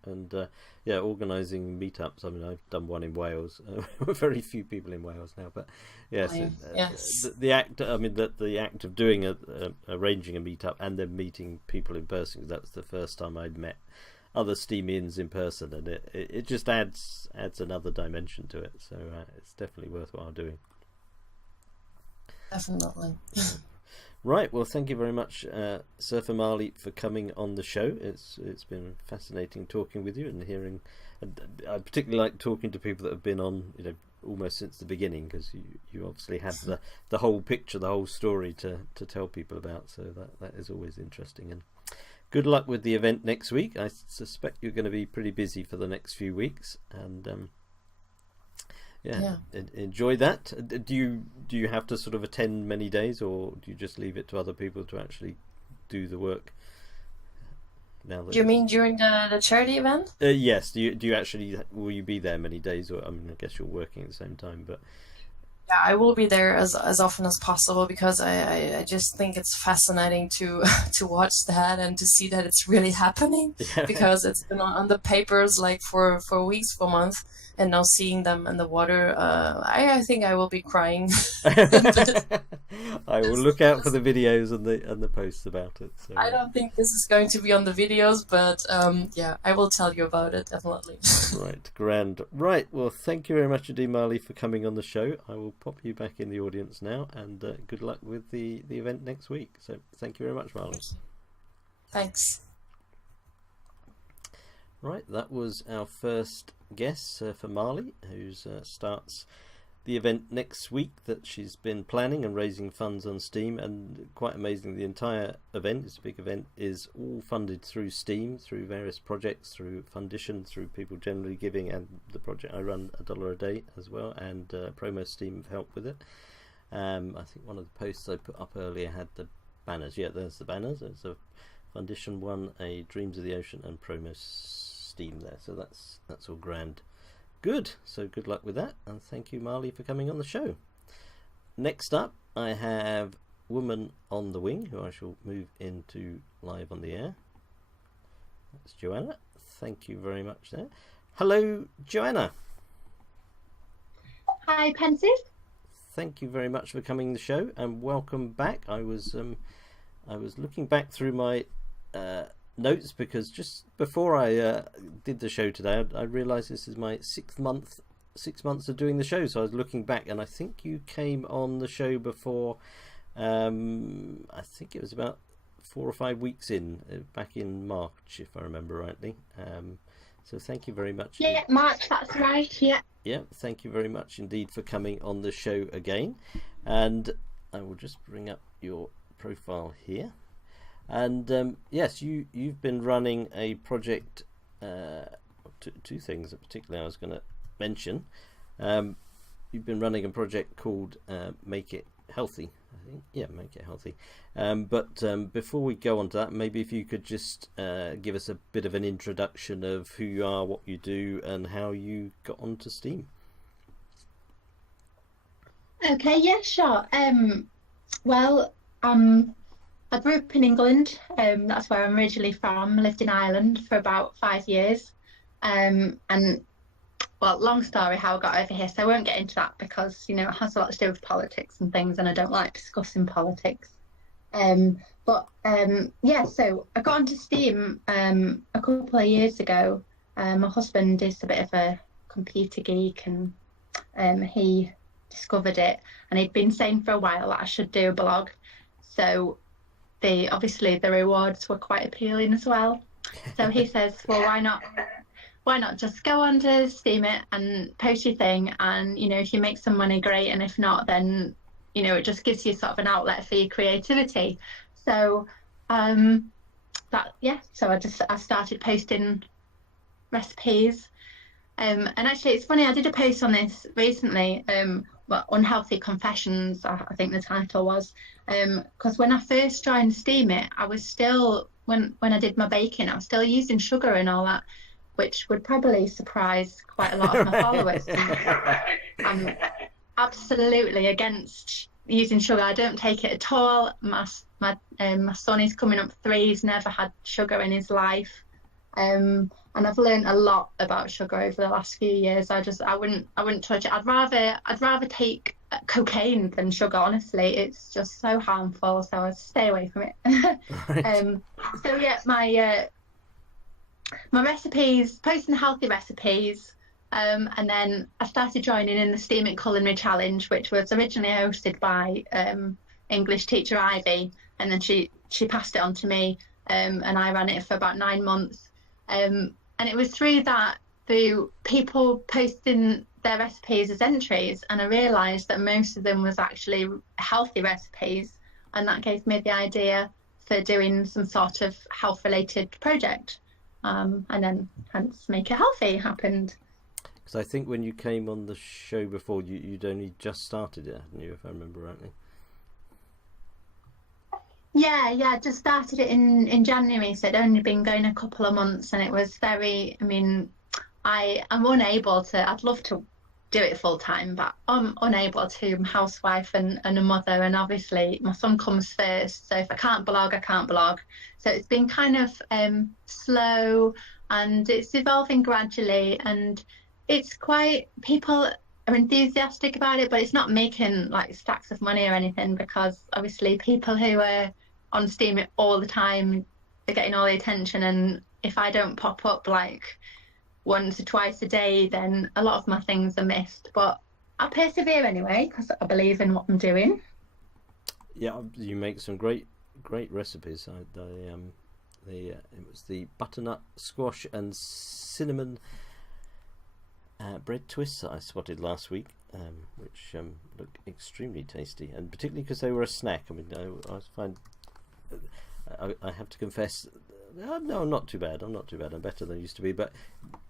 and yeah, organising meetups. I mean, I've done one in Wales. Very few people in Wales now, but yes, yes. The act. I mean, the act of doing arranging a meetup and then meeting people in person. Because that's the first time I'd met other Steamians in person, and it just adds another dimension to it. So it's definitely worthwhile doing. Definitely. Right, well, thank you very much, Surfer Marley, for coming on the show. It's been fascinating talking with you and hearing. And I particularly like talking to people that have been on, almost since the beginning, because you obviously have the whole picture, the whole story to tell people about. So that is always interesting. And good luck with the event next week. I suspect you're going to be pretty busy for the next few weeks, and yeah. Enjoy that. Do you have to sort of attend many days, or do you just leave it to other people to actually do the work? You mean during the charity event? Yes. Do you actually, will you be there many days, or I mean, I guess you're working at the same time, but yeah, I will be there as often as possible, because I just think it's fascinating to watch that and to see that it's really happening. Yeah. Because it's been on the papers like for weeks, for months, and now seeing them in the water, I think I will be crying. I will look out for the videos and the posts about it. So. I don't think this is going to be on the videos, but yeah, I will tell you about it, definitely. Right, grand. Right, well, thank you very much indeed, Marley, for coming on the show. I will pop you back in the audience now, and good luck with the event next week. So thank you very much, Marley. Thanks. Right, that was our first guest, Surfer Marley, who starts the event next week that she's been planning and raising funds on Steam. And quite amazing, the entire event, it's a big event, is all funded through Steam, through various projects, through Fundition, through people generally giving, and the project I run $1 a day as well, and Promo Steam have helped with it. I think one of the posts I put up earlier had the banners. Yeah, there's the banners. There's a Fundition one, a Dreams of the Ocean, and Promo Steam there. So that's all grand. Good. So good luck with that, and thank you, Marley, for coming on the show. Next up, I have woman on the wing, who I shall move into live on the air. That's Joanna. Thank you very much there. Hello, Joanna. Hi, Pensive. Thank you very much for coming to the show, and welcome back. I was looking back through my notes, because just before I did the show today, I realised this is my 6 months of doing the show. So I was looking back, and I think you came on the show before. I think it was about 4 or 5 weeks back in March, if I remember rightly. So thank you very much. Yeah, March, that's right. Yeah. Yeah, thank you very much indeed for coming on the show again. And I will just bring up your profile here. And yes, you've been running a project, two things that particularly I was going to mention. You've been running a project called Make It Healthy, I think. Yeah, Make It Healthy. But before we go on to that, maybe if you could just give us a bit of an introduction of who you are, what you do, and how you got onto STEAM. Okay, yeah, sure. Well, I grew up in England. That's where I'm originally from. I lived in Ireland for about 5 years. And, well, long story how I got over here, so I won't get into that because, you know, it has a lot to do with politics and things, and I don't like discussing politics. Yeah, so I got into STEAM a couple of years ago. My husband is a bit of a computer geek, and he discovered it, and he'd been saying for a while that I should do a blog. So obviously the rewards were quite appealing as well. So he says, well, why not just go on to Steam it and post your thing, and, you know, if you make some money, great, and if not, then, you know, it just gives you sort of an outlet for your creativity. So so I started posting recipes, and actually it's funny, I did a post on this recently, Unhealthy Confessions, I think the title was, because when I first joined Steam it, I was still, when I did my baking, I was still using sugar and all that, which would probably surprise quite a lot of my followers. I'm absolutely against using sugar. I don't take it at all. My son is coming up 3. He's never had sugar in his life, and I've learned a lot about sugar over the last few years. I wouldn't touch it. I'd rather take cocaine than sugar. Honestly, it's just so harmful. So I stay away from it. Right. So yeah, my recipes, posting healthy recipes, and then I started joining in the Steam It Culinary Challenge, which was originally hosted by English teacher Ivy, and then she passed it on to me, and I ran it for about 9 months, and it was through people posting their recipes as entries, and I realised that most of them was actually healthy recipes, and that gave me the idea for doing some sort of health related project. And then hence Make It Healthy happened. Because I think when you came on the show before, you'd only just started it, hadn't you, if I remember rightly? Yeah, just started it in January, so it'd only been going a couple of months, and it was very, I mean, I'm unable to, I'd love to do it full time, but I'm unable to. I'm a housewife and a mother, and obviously my son comes first, so if I can't blog, I can't blog. So it's been kind of slow, and it's evolving gradually, and it's quite, people are enthusiastic about it, but it's not making like stacks of money or anything, because obviously people who are on Steam it all the time are getting all the attention, and if I don't pop up like once or twice a day, then a lot of my things are missed. But I persevere anyway, because I believe in what I'm doing. Yeah, you make some great recipes. It was the butternut squash and cinnamon bread twists that I spotted last week, which looked extremely tasty, and particularly because they were a snack. I mean, I find I have to confess, no, I'm not too bad. I'm better than I used to be. But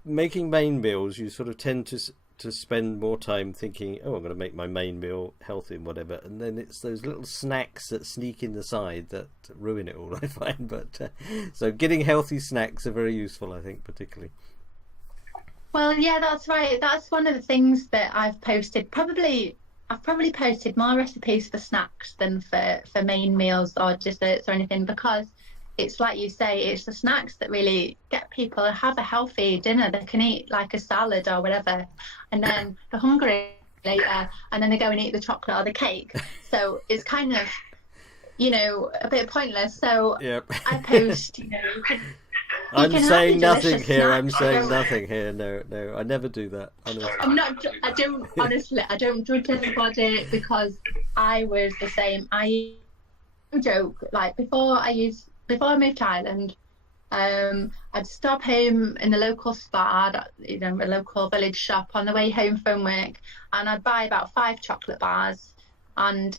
making main meals, you sort of tend to spend more time thinking, oh, I'm going to make my main meal healthy and whatever, and then it's those little snacks that sneak in the side that ruin it all, I find. But so getting healthy snacks are very useful, I think, particularly. Well, yeah, that's right. That's one of the things that I've posted. Probably I've probably posted more recipes for snacks than for main meals or desserts or anything, because it's like you say, it's the snacks that really get people to have a healthy dinner. They can eat like a salad or whatever, and then they're hungry later, and then they go and eat the chocolate or the cake. So it's kind of, a bit pointless. So Yep. I post, I'm saying nothing here. Snacks. I'm saying nothing here. No, I never do that. Honestly. I don't judge everybody, because I was the same. I joke, like before I moved to Ireland, I'd stop home in the local Spar, a local village shop on the way home from work, and I'd buy about 5 chocolate bars and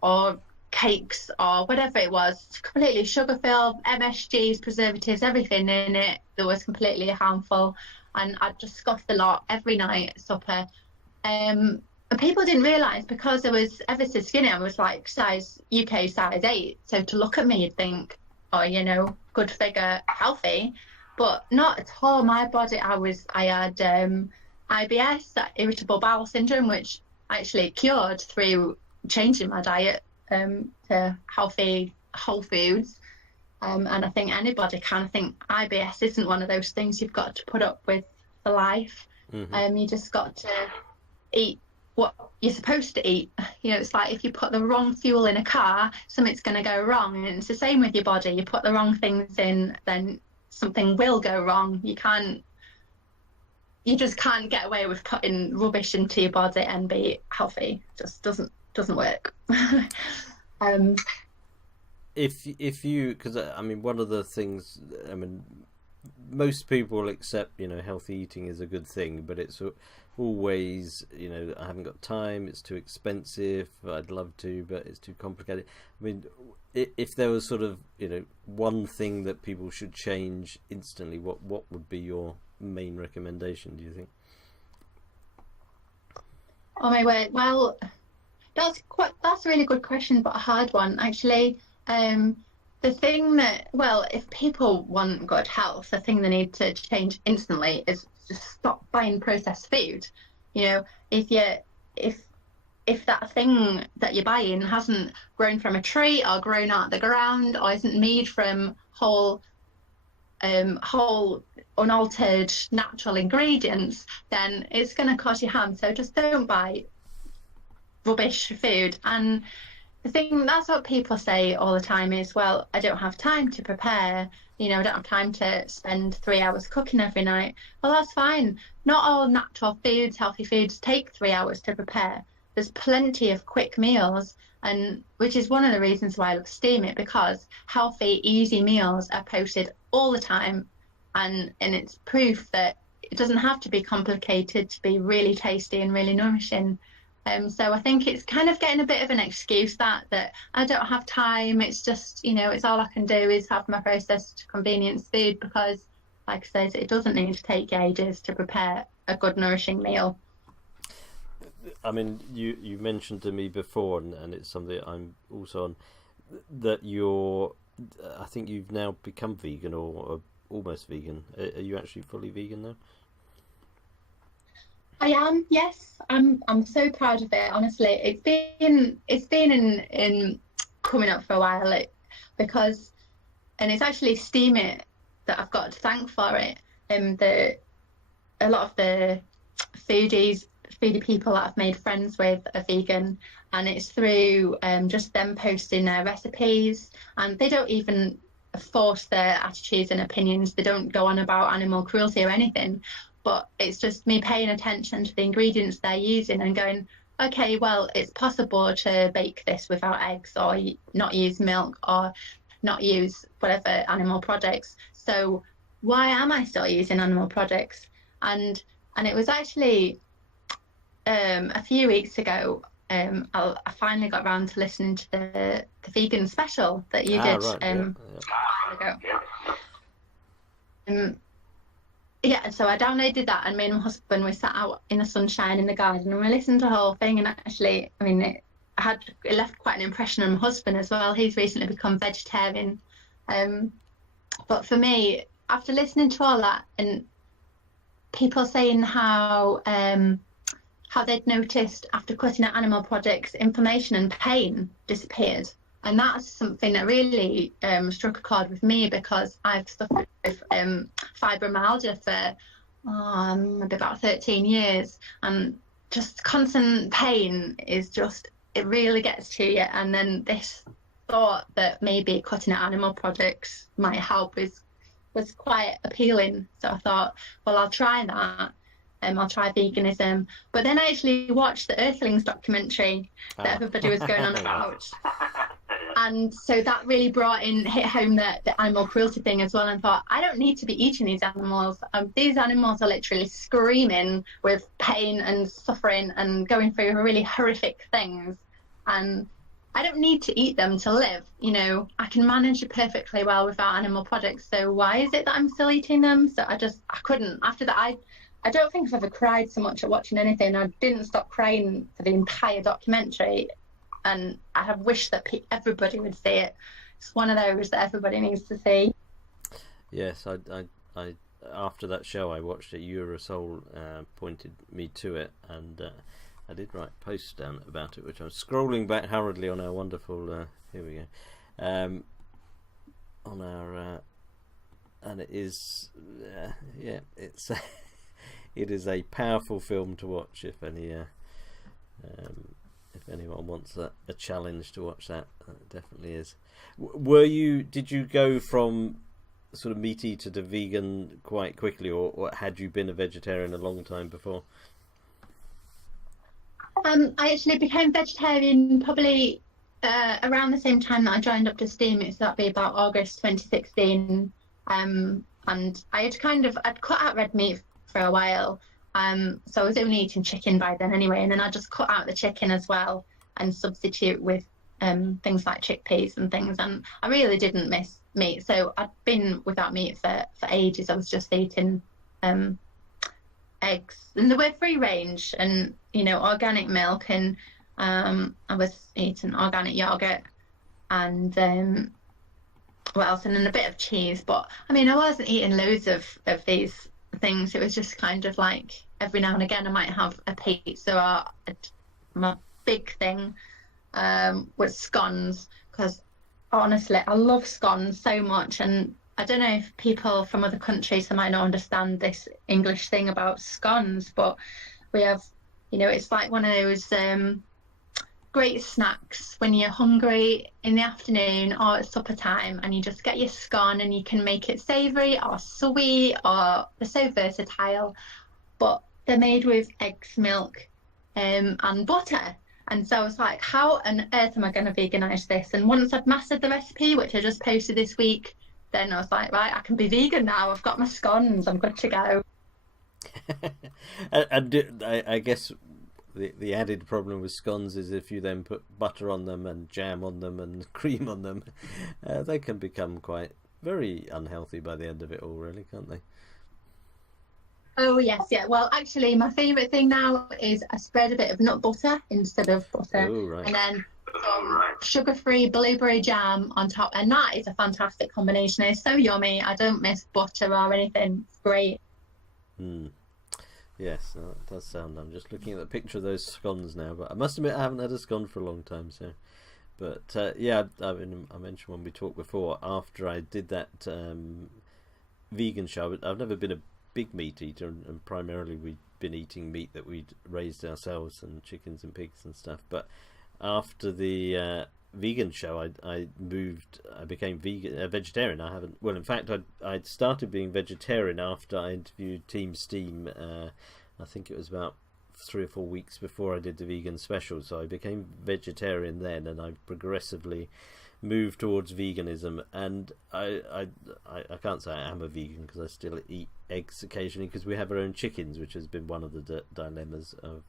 or cakes or whatever it was, completely sugar filled, MSGs, preservatives, everything in it that was completely harmful, and I'd just scoff the lot every night at supper. And people didn't realise, because I was ever so skinny, I was like UK size 8, so to look at me you'd think, oh, good figure, healthy, but not at all. My body, I had IBS, irritable bowel syndrome, which I actually cured through changing my diet to healthy whole foods, and I think anybody can. I think IBS isn't one of those things you've got to put up with for life. You just got to eat what you're supposed to eat. It's like if you put the wrong fuel in a car, something's going to go wrong, and it's the same with your body. You put the wrong things in, then something will go wrong. You just can't get away with putting rubbish into your body and be healthy. It just doesn't work. If you, because one of the things, most people accept, healthy eating is a good thing, but it's always, I haven't got time, it's too expensive, I'd love to, but it's too complicated. If there was sort of, one thing that people should change instantly, what would be your main recommendation, do you think? Oh my word, well, that's a really good question, but a hard one, actually. The thing that, if people want good health, the thing they need to change instantly is just stop buying processed food. If that thing that you're buying hasn't grown from a tree or grown out of the ground or isn't made from whole unaltered natural ingredients, then it's going to cause you harm. So just don't buy rubbish food. And the thing, that's what people say all the time is, well, I don't have time to prepare, I don't have time to spend 3 hours cooking every night. Well, that's fine. Not all natural foods, healthy foods, take 3 hours to prepare. There's plenty of quick meals, and which is one of the reasons why I love Steam It, because healthy, easy meals are posted all the time, and it's proof that it doesn't have to be complicated to be really tasty and really nourishing. So I think it's kind of getting a bit of an excuse that I don't have time. It's just, it's all I can do is have my processed convenience food, because, like I said, it doesn't need to take ages to prepare a good nourishing meal. You mentioned to me before, and it's something I'm also on, that I think you've now become vegan or almost vegan. Are you actually fully vegan now? I am, yes. I'm so proud of it. Honestly, it's been in coming up for a while, because it's actually Steam It that I've got to thank for it. A lot of the foodie people that I've made friends with are vegan, and it's through just them posting their recipes, and they don't even force their attitudes and opinions. They don't go on about animal cruelty or anything. But it's just me paying attention to the ingredients they're using and going, okay, well, it's possible to bake this without eggs, or not use milk, or not use whatever animal products. So why am I still using animal products? And it was actually a few weeks ago, I finally got around to listening to the vegan special that you did right, a while ago. Yeah, so I downloaded that, and me and my husband, we sat out in the sunshine in the garden and we listened to the whole thing. And actually, it left quite an impression on my husband as well. He's recently become vegetarian. But for me, after listening to all that, and people saying how how they'd noticed after cutting out animal products, inflammation and pain disappeared. And that's something that really struck a chord with me, because I've suffered with fibromyalgia for maybe about 13 years. And just constant pain is just, it really gets to you. And then this thought that maybe cutting out animal products might help was quite appealing. So I thought, well, I'll try that. I'll try veganism. But then I actually watched the Earthlings documentary that everybody was going on about. And so that really hit home the animal cruelty thing as well, and thought, I don't need to be eating these animals. These animals are literally screaming with pain and suffering and going through really horrific things. And I don't need to eat them to live. You know, I can manage it perfectly well without animal products. So why is it that I'm still eating them? So I couldn't. After that, I don't think I've ever cried so much at watching anything. I didn't stop crying for the entire documentary. And I have wished that everybody would see it. It's one of those that everybody needs to see. Yes, I after that show I watched it, Eurosol pointed me to it, and I did write posts down about it, which I'm scrolling back hurriedly on our wonderful. Here we go. On our and it is it's it is a powerful film to watch if anyone wants a challenge to watch that. It definitely is. Did you go from sort of meat eater to vegan quite quickly, or had you been a vegetarian a long time before? I actually became vegetarian probably around the same time that I joined Up to Steam. So that'd be about August 2016. And I'd cut out red meat for a while. So I was only eating chicken by then anyway, and then I just cut out the chicken as well and substitute with things like chickpeas and things. And I really didn't miss meat. So I'd been without meat for ages. I was just eating eggs, and they were free range, and organic milk, and I was eating organic yogurt, and what else? And then a bit of cheese. But I mean, I wasn't eating loads of these things. It was just kind of like every now and again I might have a pizza. My big thing was scones, because honestly I love scones so much. And I don't know if people from other countries might not understand this English thing about scones, but we have, it's like one of those great snacks when you're hungry in the afternoon or at supper time, and you just get your scone, and you can make it savoury or sweet, or they're so versatile. But they're made with eggs, milk, and butter. And so I was like, how on earth am I going to veganise this? And once I'd mastered the recipe, which I just posted this week, then I was like, right, I can be vegan now. I've got my scones. I'm good to go. And I guess the added problem with scones is if you then put butter on them and jam on them and cream on them, they can become very unhealthy by the end of it all, really, can't they? Oh yes, yeah. Well, actually, my favourite thing now is I spread a bit of nut butter instead of butter, oh, right. and then sugar-free blueberry jam on top, and that is a fantastic combination. It's so yummy. I don't miss butter or anything. It's great. Yes, that does sound. I'm just looking at the picture of those scones now, but I must admit I haven't had a scone for a long time. So, but yeah, I mentioned when we talked before, after I did that vegan show, I've never been a big meat eater, and primarily we'd been eating meat that we'd raised ourselves, and chickens and pigs and stuff. But after the vegan show, I became vegetarian. I haven't. Well, in fact, I'd started being vegetarian after I interviewed Team Steam. I think it was about 3 or 4 weeks before I did the vegan special. So I became vegetarian then, and I progressively moved towards veganism. And I can't say I am a vegan, because I still eat eggs occasionally, because we have our own chickens, which has been one of the dilemmas of.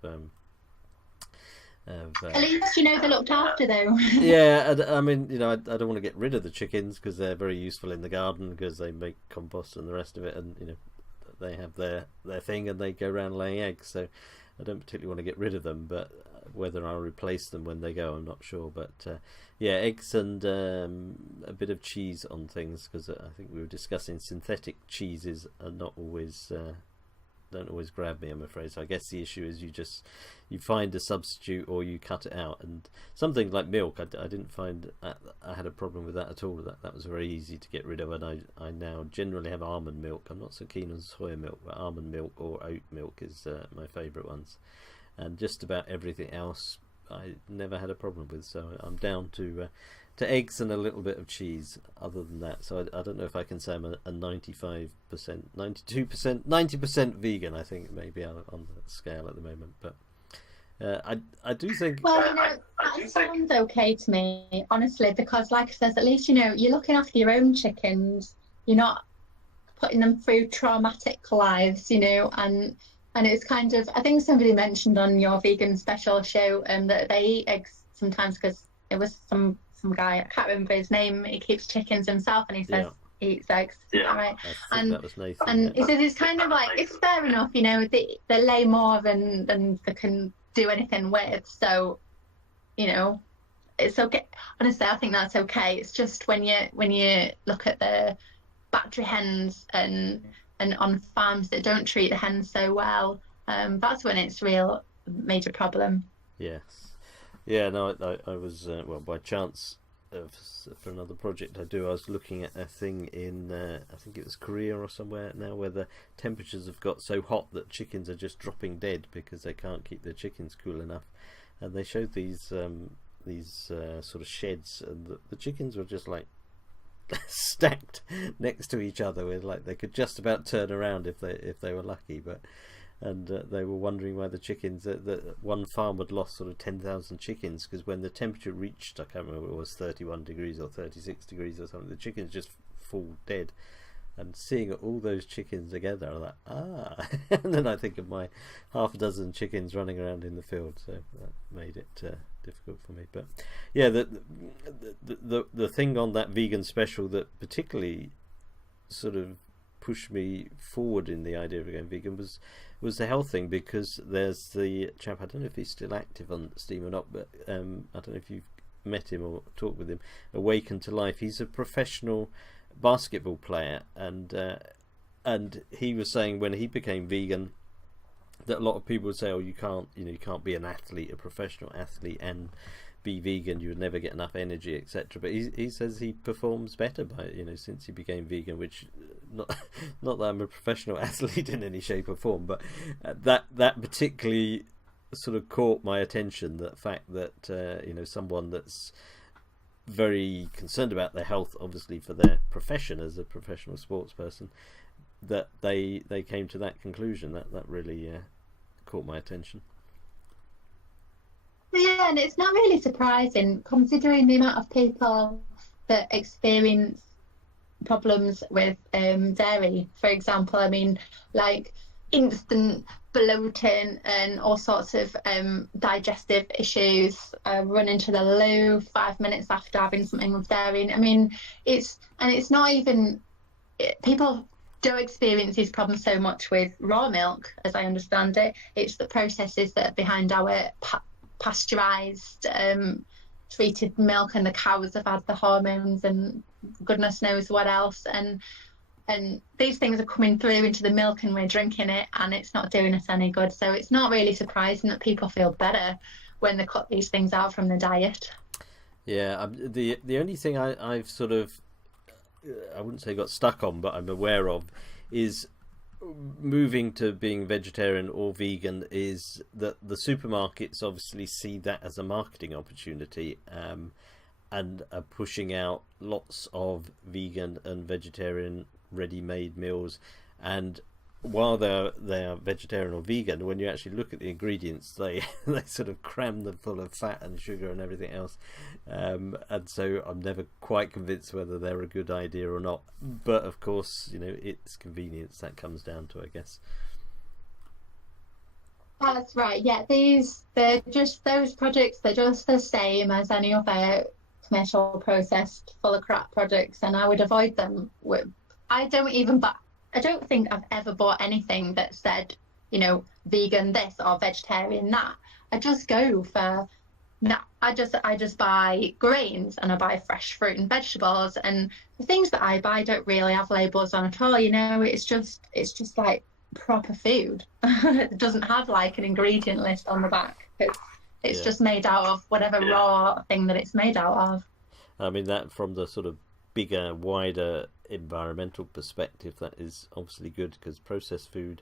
At least they're looked after, though. Yeah, I mean, I don't want to get rid of the chickens, because they're very useful in the garden, because they make compost and the rest of it, and they have their thing, and they go around laying eggs. So I don't particularly want to get rid of them, but whether I'll replace them when they go, I'm not sure. But yeah, eggs and a bit of cheese on things, because I think we were discussing synthetic cheeses are not always don't always grab me, I'm afraid. So I guess the issue is you find a substitute or you cut it out. And something like milk, I didn't find I had a problem with that at all. That was very easy to get rid of, and I now generally have almond milk. I'm not so keen on soy milk, but almond milk or oat milk is my favourite ones. And just about everything else I never had a problem with. So I'm down to eggs and a little bit of cheese other than that. So I don't know if I can say I'm a 95%, 92%, 90% vegan, I think, maybe on the scale at the moment. But I do think... Well, that sounds okay to me, honestly, because like I says, at least, you're looking after your own chickens. You're not putting them through traumatic lives, and it's kind of... I think somebody mentioned on your vegan special show that they eat eggs sometimes, because it was some guy, I can't remember his name, he keeps chickens himself, and he says he eats eggs. Yeah, right. And that was Nathan, and he says it's kind of like, it's fair enough, they lay more than they can do anything with. So, it's okay. Honestly, I think that's okay. It's just when you look at the battery hens and on farms that don't treat the hens so well, that's when it's real major problem. Yes. Yeah, no, I was, by chance, for another project I was looking at a thing in, I think it was Korea or somewhere now, where the temperatures have got so hot that chickens are just dropping dead because they can't keep their chickens cool enough. And they showed these sort of sheds, and the chickens were just like stacked next to each other, with like they could just about turn around if they were lucky, but... And they were wondering why the chickens, that one farm had lost sort of 10,000 chickens, because when the temperature reached, I can't remember, it was 31 degrees or 36 degrees or something, the chickens just fall dead. And seeing all those chickens together, I'm like, and then I think of my half a dozen chickens running around in the field, so that made it difficult for me. But yeah, the thing on that vegan special that particularly sort of pushed me forward in the idea of going vegan was the health thing, because there's the chap, I don't know if he's still active on Steam or not, but I don't know if you've met him or talked with him, Awaken to Life. He's a professional basketball player, and he was saying when he became vegan that a lot of people would say, you can't be an athlete, a professional athlete, and be vegan, you would never get enough energy, etc. But he says he performs better by since he became vegan, which not that I'm a professional athlete in any shape or form, but that particularly sort of caught my attention, the fact that someone that's very concerned about their health, obviously for their profession as a professional sports person, that they came to that conclusion. That really caught my attention. Yeah, and it's not really surprising, considering the amount of people that experience problems with dairy, for example. I mean, like instant bloating and all sorts of digestive issues, running to the loo 5 minutes after having something with dairy. I mean, it's not even, people don't experience these problems so much with raw milk, as I understand it. It's the processes that are behind our pasteurized treated milk, and the cows have had the hormones and goodness knows what else, and these things are coming through into the milk and we're drinking it, and it's not doing us any good. So it's not really surprising that people feel better when they cut these things out from the diet. Yeah, the only thing I've sort of, I wouldn't say got stuck on, but I'm aware of, is moving to being vegetarian or vegan, is that the supermarkets obviously see that as a marketing opportunity, and are pushing out lots of vegan and vegetarian ready-made meals. And while they're vegetarian or vegan, when you actually look at the ingredients, they sort of cram them full of fat and sugar and everything else, and so I'm never quite convinced whether they're a good idea or not. But of course, it's convenience that comes down to, I guess. That's right. Yeah, they're just those products. They're just the same as any other commercial processed full of crap products, and I would avoid them. I don't think I've ever bought anything that said, vegan this or vegetarian that. I just go for that. I just buy grains, and I buy fresh fruit and vegetables, and the things that I buy don't really have labels on at all. It's just like proper food. It doesn't have like an ingredient list on the back. It's just made out of whatever raw thing that it's made out of. I mean, that from the sort of bigger, wider environmental perspective, that is obviously good, because processed food,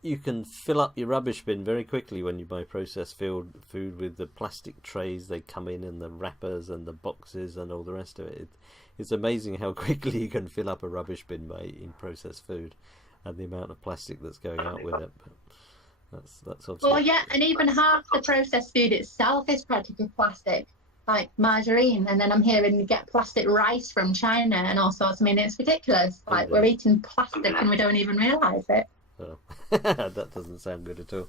you can fill up your rubbish bin very quickly when you buy processed food with the plastic trays they come in, and the wrappers and the boxes and all the rest of it. It's amazing how quickly you can fill up a rubbish bin by eating processed food, and the amount of plastic that's going out with it. But that's obviously... Well, yeah, and even half the processed food itself is practically plastic, like margarine, and then I'm hearing you get plastic rice from China and all sorts. I mean, it's ridiculous. Like, we're eating plastic and we don't even realise it. Oh. That doesn't sound good at all.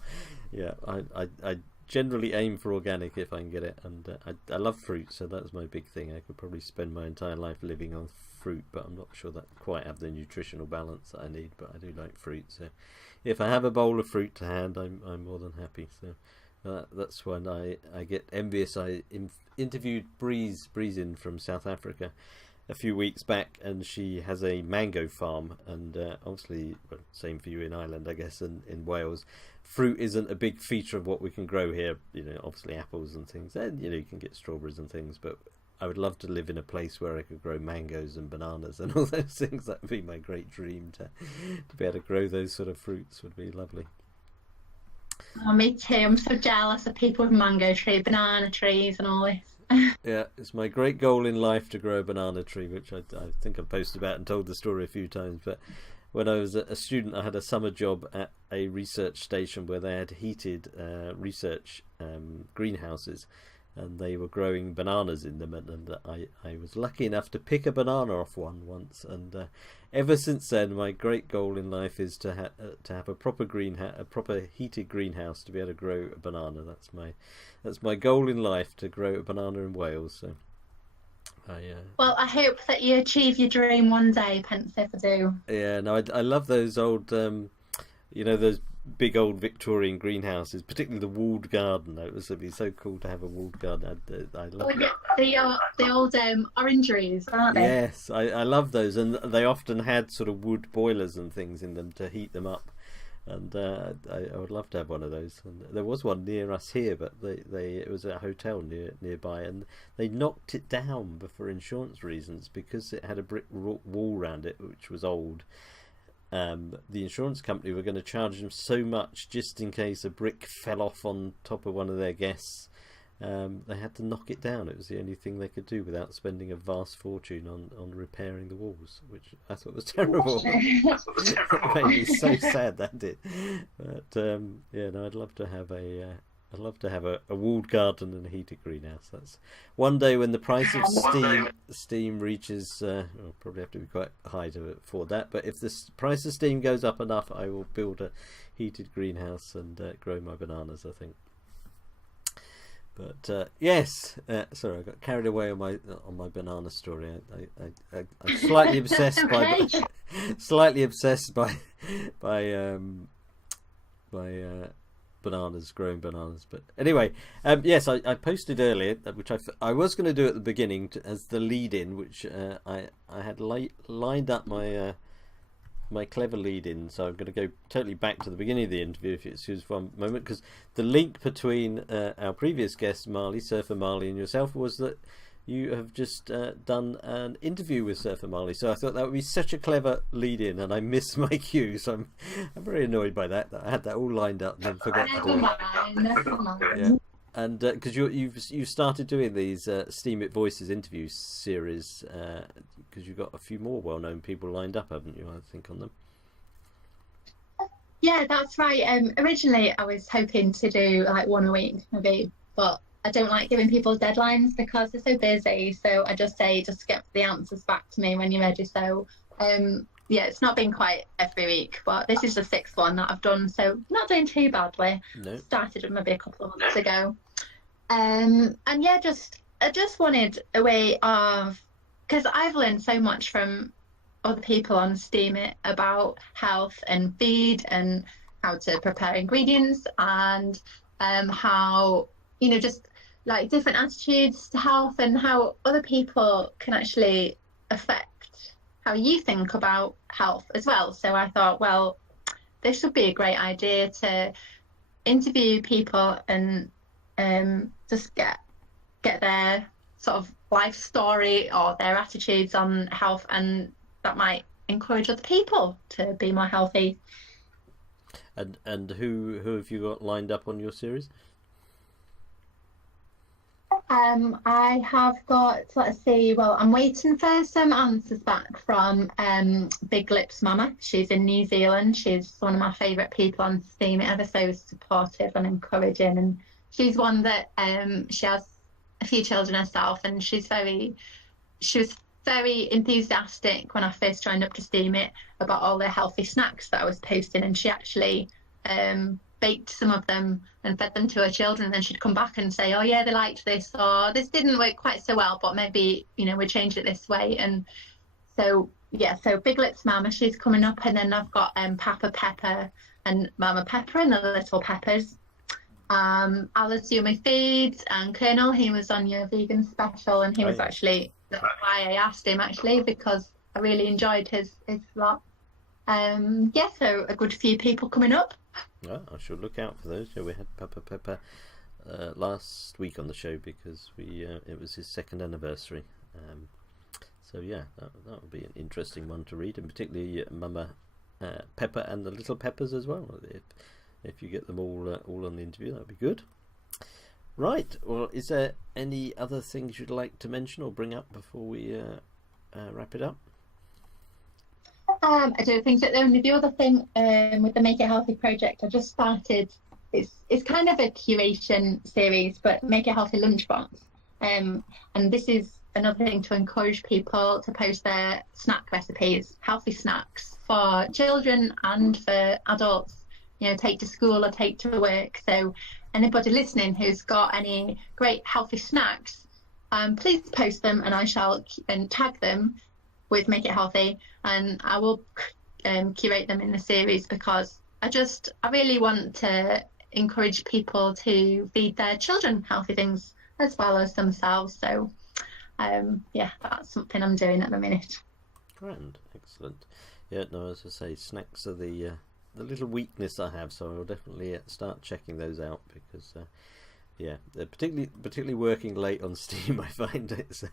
Yeah, I generally aim for organic if I can get it, and I love fruit, so that's my big thing. I could probably spend my entire life living on fruit, but I'm not sure that quite have the nutritional balance that I need, but I do like fruit, so if I have a bowl of fruit to hand, I'm more than happy. So that's when I get envious. I interviewed Breeze in from South Africa a few weeks back, and she has a mango farm, and obviously, well, same for you in Ireland, I guess, and in Wales, fruit isn't a big feature of what we can grow here. You know, obviously apples and things, and you can get strawberries and things, but I would love to live in a place where I could grow mangoes and bananas and all those things. That would be my great dream, to be able to grow those sort of fruits. Would be lovely. Oh, me too. I'm so jealous of people with mango trees, banana trees and all this. Yeah, it's my great goal in life to grow a banana tree, which I think I've posted about and told the story a few times. But when I was a student, I had a summer job at a research station where they had heated research greenhouses, and they were growing bananas in them, and I was lucky enough to pick a banana off one once, and ever since then my great goal in life is to have a proper a proper heated greenhouse to be able to grow a banana. That's my goal in life, to grow a banana in Wales. So well, I hope that you achieve your dream one day, Pensive. I do. Yeah, no, I love those old those big old Victorian greenhouses, particularly the walled garden. It would be so cool to have a walled garden. I love the old orangeries, aren't they? Yes, I love those, and they often had sort of wood boilers and things in them to heat them up, and I would love to have one of those. And there was one near us here, but it was a hotel nearby, and they knocked it down for insurance reasons, because it had a brick wall around it which was old. The insurance company were going to charge them so much just in case a brick fell off on top of one of their guests. They had to knock it down. It was the only thing they could do without spending a vast fortune on repairing the walls, which I thought was terrible. It made me so sad, that did. But I'd love to have a walled garden and a heated greenhouse. That's one day when the price of steam reaches. I'll probably have to be quite high to afford that. But if the price of steam goes up enough, I will build a heated greenhouse and grow my bananas, I think. But yes, sorry, I got carried away on my banana story. I'm slightly obsessed by growing bananas. But anyway, yes, I posted earlier, which I was going to do at the beginning as the lead-in, which I had lined up my clever lead-in, so I'm going to go totally back to the beginning of the interview, if you excuse for one moment, because the link between our previous guest, Surfer Marley, and yourself was that you have just done an interview with Surfer Marley. So I thought that would be such a clever lead-in, and I missed my cue, so I'm very annoyed by that I had that all lined up and then forgot to do it. Never mind. Yeah. And because you've started doing these Steam It Voices interview series, because you've got a few more well-known people lined up, haven't you? I think on them. Yeah, that's right. Originally, I was hoping to do like one a week, maybe, but I don't like giving people deadlines because they're so busy. So I just say, just get the answers back to me when you're ready. So yeah, it's not been quite every week, but this is the 6th one that I've done, so not doing too badly. No. Started maybe a couple of months ago. And yeah, I just wanted a way of, because I've learned so much from other people on Steam It about health and feed and how to prepare ingredients, and how, just like different attitudes to health and how other people can actually affect how you think about health as well. So I thought, well, this would be a great idea to interview people and just get their sort of life story or their attitudes on health, and that might encourage other people to be more healthy. And who have you got lined up on your series? I have got, let's see, well, I'm waiting for some answers back from Big Lips Mama. She's in New Zealand. She's one of my favourite people on Steam, ever so supportive and encouraging. And she's one that she has a few children herself, and she was very enthusiastic when I first joined up to Steam It about all the healthy snacks that I was posting, and she actually baked some of them and fed them to her children, and then she'd come back and say, oh yeah, they liked this, or this didn't work quite so well, but maybe, you know, we changed it this way. And so yeah, so Big Lips Mama, she's coming up, and then I've got Papa Pepper and Mama Pepper and the Little Peppers. Alice Yumi Feeds and Colonel, he was on your vegan special, and he was actually, that's why I asked him actually, because I really enjoyed his vlog. Yeah, so a good few people coming up. Well, I should look out for those. Yeah, we had Papa Pepper last week on the show because it was his 2nd anniversary. So yeah, that would be an interesting one to read, and particularly Mama Pepper and the Little Peppers as well. If you get them all on the interview, that would be good. Right. Well, is there any other things you'd like to mention or bring up before we wrap it up? I don't think that the other thing with the Make It Healthy project, I just started, it's kind of a curation series, but Make It Healthy Lunchbox. And this is another thing to encourage people to post their snack recipes, healthy snacks for children and for adults, you know, take to school or take to work. So anybody listening who's got any great healthy snacks, please post them, and I shall tag them with Make It Healthy, and I will curate them in the series, because I really want to encourage people to feed their children healthy things as well as themselves. So yeah, that's something I'm doing at the minute. Grand, excellent. Yeah, no, as I say, snacks are the little weakness I have, so I'll definitely start checking those out, because yeah, particularly working late on Steam, I find it's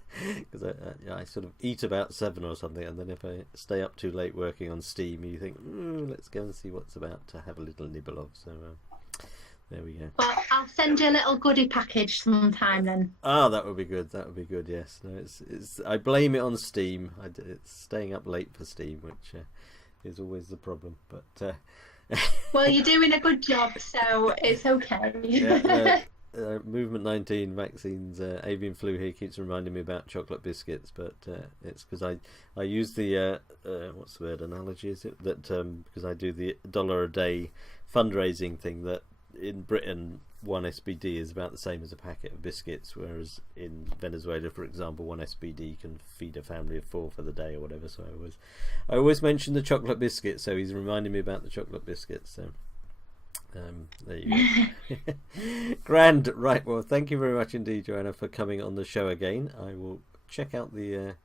because I sort of eat about 7 or something, and then if I stay up too late working on Steam, you think, let's go and see what's about to have a little nibble of. So there we go. Well, I'll send you a little goodie package sometime then. Oh, that would be good. That would be good. Yes. No, it's I blame it on Steam. It's staying up late for Steam, which is always the problem. But well, you're doing a good job, so it's okay. Yeah, Movement 19 vaccines, avian flu here keeps reminding me about chocolate biscuits, but it's because I use the what's the word, analogy is it, that because I do the $1 a day fundraising thing, that in Britain 1 SBD is about the same as a packet of biscuits, whereas in Venezuela, for example, 1 SBD can feed a family of 4 for the day or whatever. So I always mention the chocolate biscuits, so he's reminding me about the chocolate biscuits. So there you go. Grand. Right, well, thank you very much indeed, Joanna, for coming on the show again. I will check out the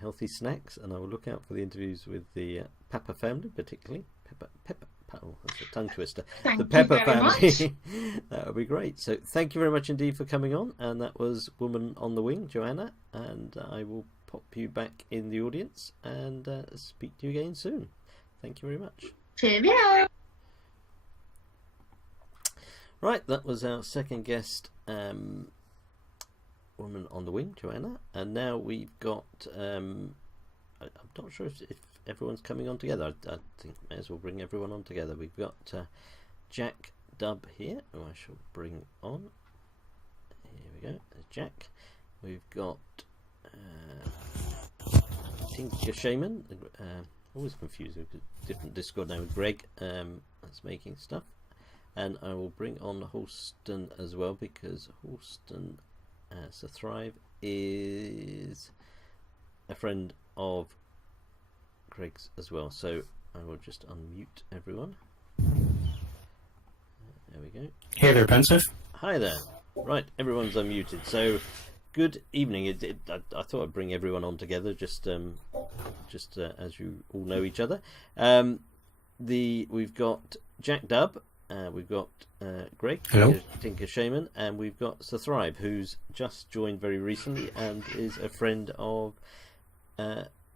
healthy snacks, and I will look out for the interviews with the Pepper family, particularly Pepper. Oh, that's a tongue twister. The Pepper family. That would be great. So thank you very much indeed for coming on, and that was Woman on the Wing, Joanna, and I will pop you back in the audience and speak to you again soon. Thank you very much. Cheerio. Right, that was our second guest, Woman on the Wing, Joanna, and now we've got I'm not sure if everyone's coming on together. I think may as well bring everyone on together. We've got Jack Dubb here, who I shall bring on. Here we go, there's Jack. We've got Tinker Shaman, always confused with different Discord name, Greg, that's making stuff. And I will bring on Holston as well, because Holston so Thrive is a friend of Greg's as well. So I will just unmute everyone. There we go. Hey there, Pensive. Hi there. Right, everyone's unmuted. So good evening. I thought I'd bring everyone on together, just as you all know each other. we've got Jack Dubb, we've got Greg, Hello. Tinker Shaman, and we've got Sir Thrive, who's just joined very recently and is a friend of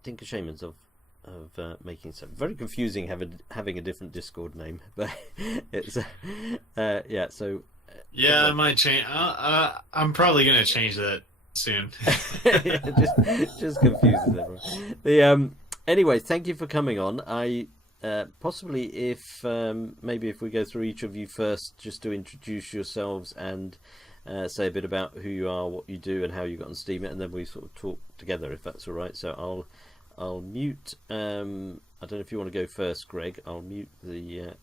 Tinker Shaman's of making stuff. Very confusing having a different Discord name, but it's yeah. So yeah, it might change. I'm probably gonna change that soon. just confuses everyone. Anyway, thank you for coming on. I possibly maybe if we go through each of you first, just to introduce yourselves and say a bit about who you are, what you do, and how you got on Steam it, and then we sort of talk together, if that's all right. So I'll mute. I don't know if you want to go first, Greg. I'll mute the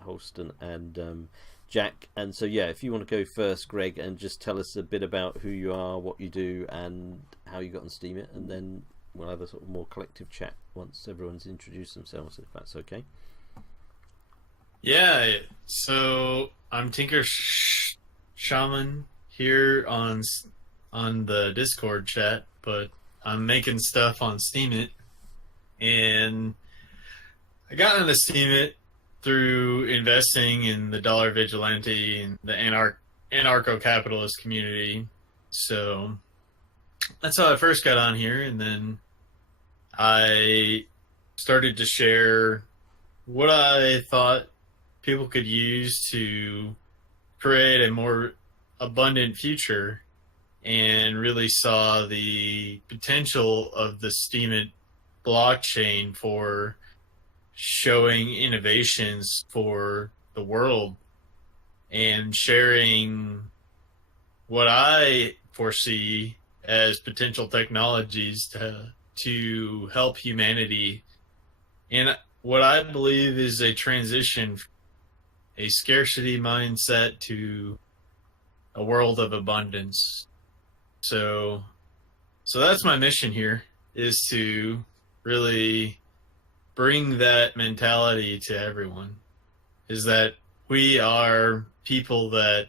host and Jack. And so yeah, if you want to go first, Greg, and just tell us a bit about who you are, what you do, and how you got on Steam it, and then we'll have a sort of more collective chat once everyone's introduced themselves, if that's okay. Yeah. So I'm Tinker Shaman here on the Discord chat, but I'm making stuff on Steemit, and I got into Steemit through investing in the dollar vigilante and the anarcho-capitalist community. So that's how I first got on here, and then I started to share what I thought people could use to create a more abundant future, and really saw the potential of the Steemit blockchain for showing innovations for the world and sharing what I foresee as potential technologies to help humanity in what I believe is a transition, a scarcity mindset to a world of abundance. So that's my mission here, is to really bring that mentality to everyone, is that we are people that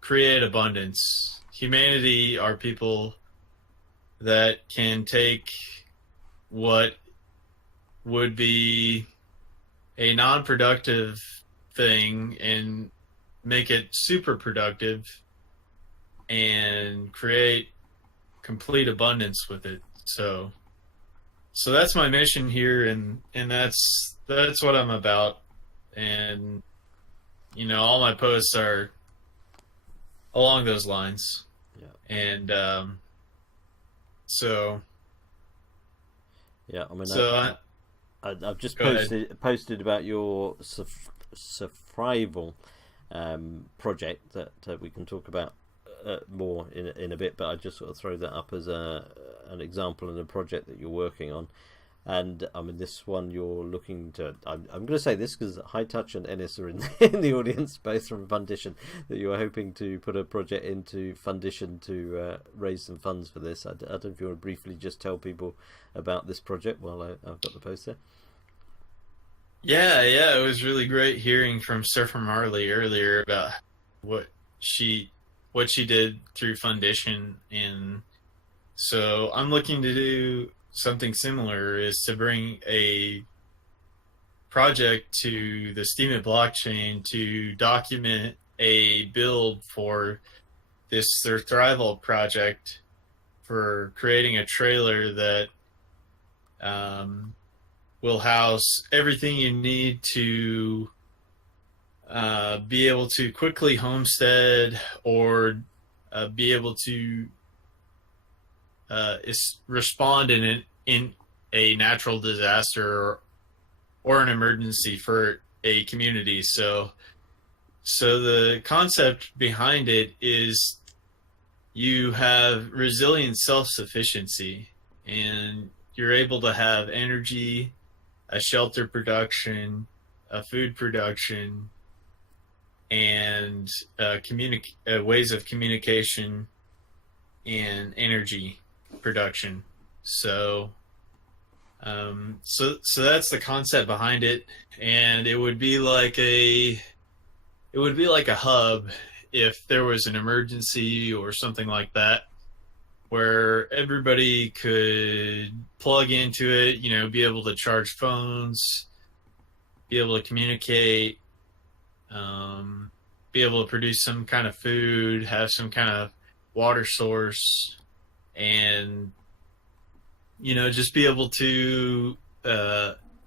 create abundance. Humanity are people that can take what would be a non-productive thing and make it super productive and create complete abundance with it. So that's my mission here, and that's what I'm about. And all my posts are along those lines. Yeah. And so yeah, I mean, so I've just posted about your survival project that we can talk about more in a bit, but I just sort of throw that up as an example and a project that you're working on. And I mean, this one you're looking to, I'm going to say this because High Touch and Ennis are in the audience, both from Fundition, that you are hoping to put a project into Fundition to raise some funds for this. I don't know if you want to briefly just tell people about this project while I've got the post there. Yeah, it was really great hearing from Surfer Marley earlier about what she did through Fundition, and so I'm looking to do something similar, is to bring a project to the Steemit blockchain to document a build for this Survival project for creating a trailer that will house everything you need to be able to quickly homestead or be able to respond in a natural disaster or an emergency for a community. So the concept behind it is you have resilient self-sufficiency, and you're able to have energy, a shelter production, a food production, and ways of communication and energy production. So that's the concept behind it, and it would be like a hub if there was an emergency or something like that. where everybody could plug into it, be able to charge phones, be able to communicate, be able to produce some kind of food, have some kind of water source, and just be able to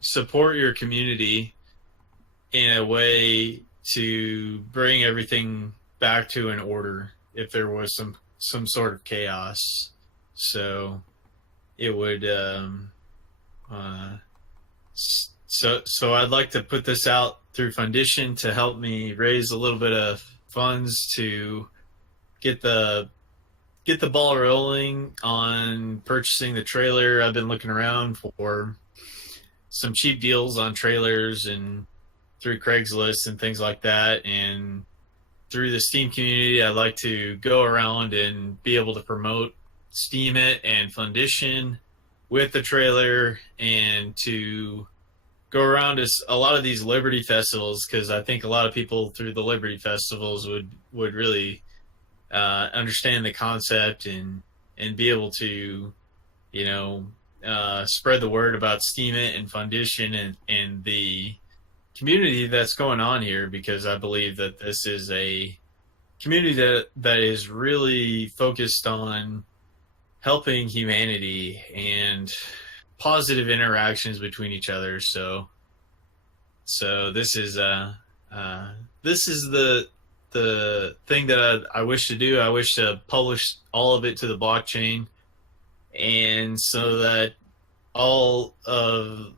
support your community in a way to bring everything back to an order if there was some sort of chaos. So it would so I'd like to put this out through Fundition to help me raise a little bit of funds to get the ball rolling on purchasing the trailer. I've been looking around for some cheap deals on trailers and through Craigslist and things like that. And through the Steam community, I'd like to go around and be able to promote Steam It and Fundition with the trailer, and to go around to a lot of these Liberty festivals, because I think a lot of people through the Liberty festivals would really understand the concept and be able to, spread the word about Steam It and Fundition and the community that's going on here, because I believe that this is a community that is really focused on helping humanity and positive interactions between each other. So this is the thing that I wish to do. I wish to publish all of it to the blockchain, and so that all of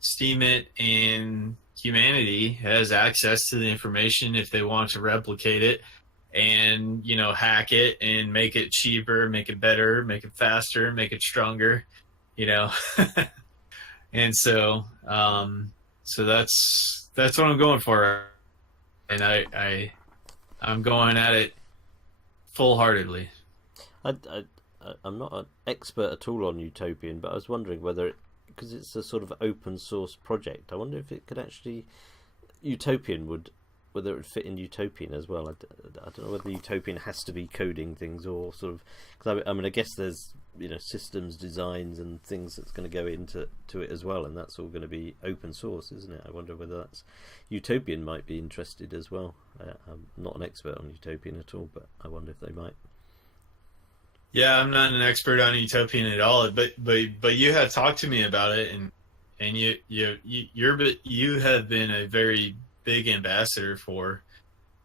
Steam It and humanity has access to the information if they want to replicate it and, hack it and make it cheaper, make it better, make it faster, make it stronger, And so that's what I'm going for. And I'm going at it full-heartedly. I'm not an expert at all on Utopian, but I was wondering whether, because it's a sort of open source project, I wonder if it could actually, whether it would fit in Utopian as well. I don't know whether Utopian has to be coding things or sort of, because I guess there's systems designs and things that's going to go into it as well, and that's all going to be open source, isn't it? I wonder whether that's Utopian might be interested as well. I'm not an expert on Utopian at all, but I wonder if they might. Yeah, I'm not an expert on Utopian at all, but you have talked to me about it, and you have been a very big ambassador for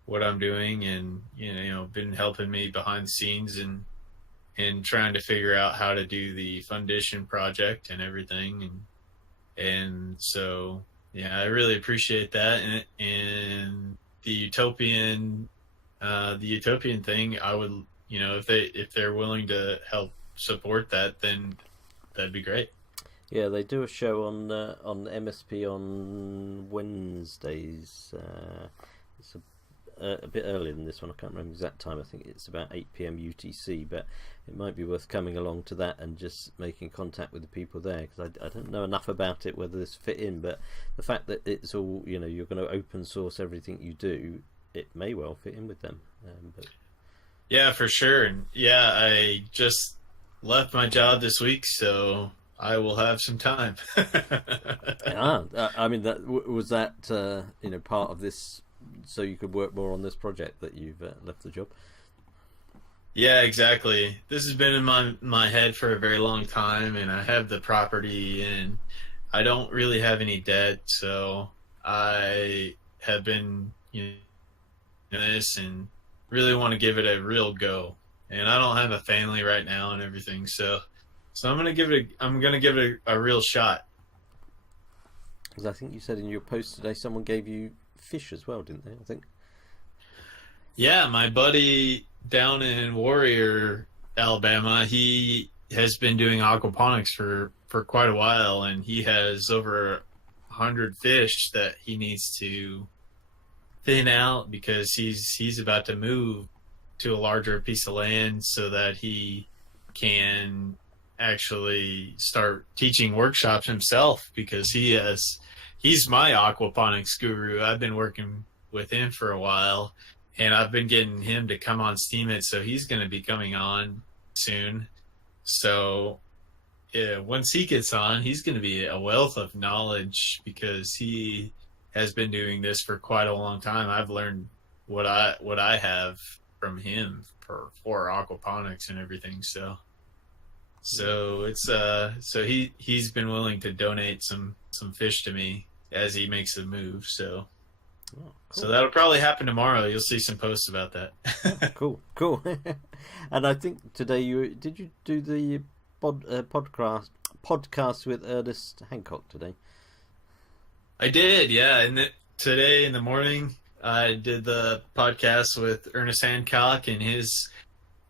what I'm doing, and been helping me behind the scenes and trying to figure out how to do the Fundition project and everything, and so yeah, I really appreciate that, and the Utopian thing, I would, if they're willing to help support that, then that'd be great. Yeah, they do a show on MSP on Wednesdays. It's a bit earlier than this one. I can't remember the exact time. I think it's about 8 p.m. UTC, but it might be worth coming along to that and just making contact with the people there, because I don't know enough about it, whether this fit in, but the fact that it's all, you're going to open source everything you do, it may well fit in with them. But yeah, for sure. And yeah, I just left my job this week, so I will have some time. I mean, was that part of this, so you could work more on this project that you've left the job? Yeah, exactly. This has been in my head for a very long time, and I have the property, and I don't really have any debt, so I have been this and really want to give it a real go. And I don't have a family right now and everything, so I'm gonna give it a real shot. Because I think you said in your post today someone gave you fish as well, didn't they? I think. Yeah, my buddy down in Warrior, Alabama, he has been doing aquaponics for quite a while, and he has over 100 fish that he needs to thin out because he's about to move to a larger piece of land so that he can actually start teaching workshops himself, because he's my aquaponics guru. I've been working with him for a while, and I've been getting him to come on Steam It, so he's going to be coming on soon. So once he gets on, he's going to be a wealth of knowledge because he has been doing this for quite a long time. I've learned what I have from him for aquaponics and everything. So it's so he's been willing to donate some fish to me as he makes the move. So cool. So that'll probably happen tomorrow. You'll see some posts about that. Cool. And I think today did you do the podcast with Ernest Hancock today? I did, yeah. And today in the morning, I did the podcast with Ernest Hancock and his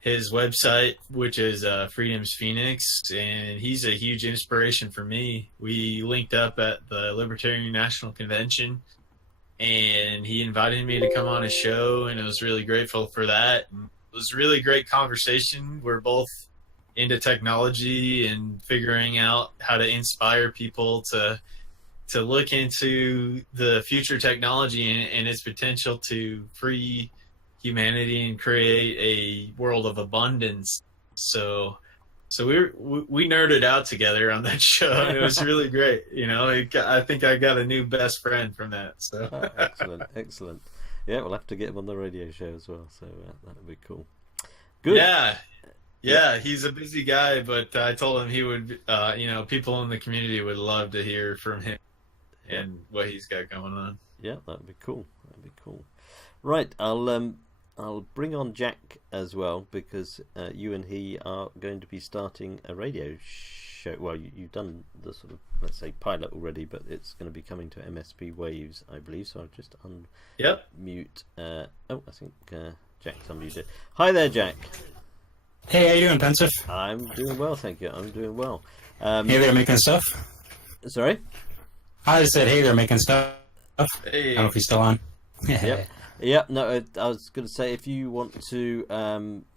website, which is Freedom's Phoenix, and he's a huge inspiration for me. We linked up at the Libertarian National Convention, and he invited me to come on his show, and I was really grateful for that. And it was a really great conversation. We're both into technology and figuring out how to inspire people to look into the future technology and its potential to free humanity and create a world of abundance. So we nerded out together on that show, and it was really great. I think I got a new best friend from that. So excellent. Yeah, we'll have to get him on the radio show as well. So that would be cool. Good. Yeah, he's a busy guy, but I told him he would. People in the community would love to hear from him and what he's got going on. Yeah, that'd be cool. Right, I'll bring on Jack as well, because you and he are going to be starting a radio show. Well, you've done the sort of, let's say, pilot already, but it's going to be coming to MSP Waves, I believe. So I'll just unmute. I think Jack's unmuted. Hi there, Jack. Hey, how you doing, Pensive? I'm doing well, thank you. I'm doing well. Hey there, making stuff. Sorry? I just said, hey there, making stuff. Hey. I don't know if he's still on. Yep. No, I was going to say, if you want to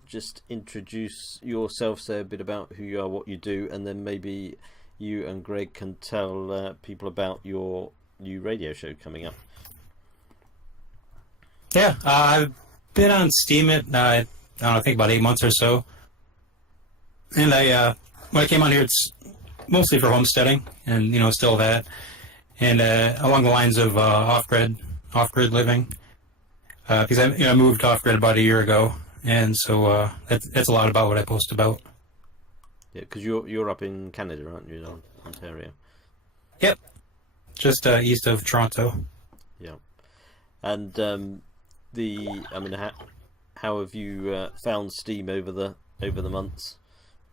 just introduce yourself, say a bit about who you are, what you do, and then maybe you and Greg can tell people about your new radio show coming up. Yeah, I've been on Steam I think about 8 months or so. And when I came on here, it's mostly for homesteading, and still that, and along the lines of off-grid living, because I moved off-grid about a year ago, and so that's a lot about what I post about. Yeah, because you're up in Canada, aren't you, in Ontario? Yep, just east of Toronto. Yeah, and how have you found Steam over the months?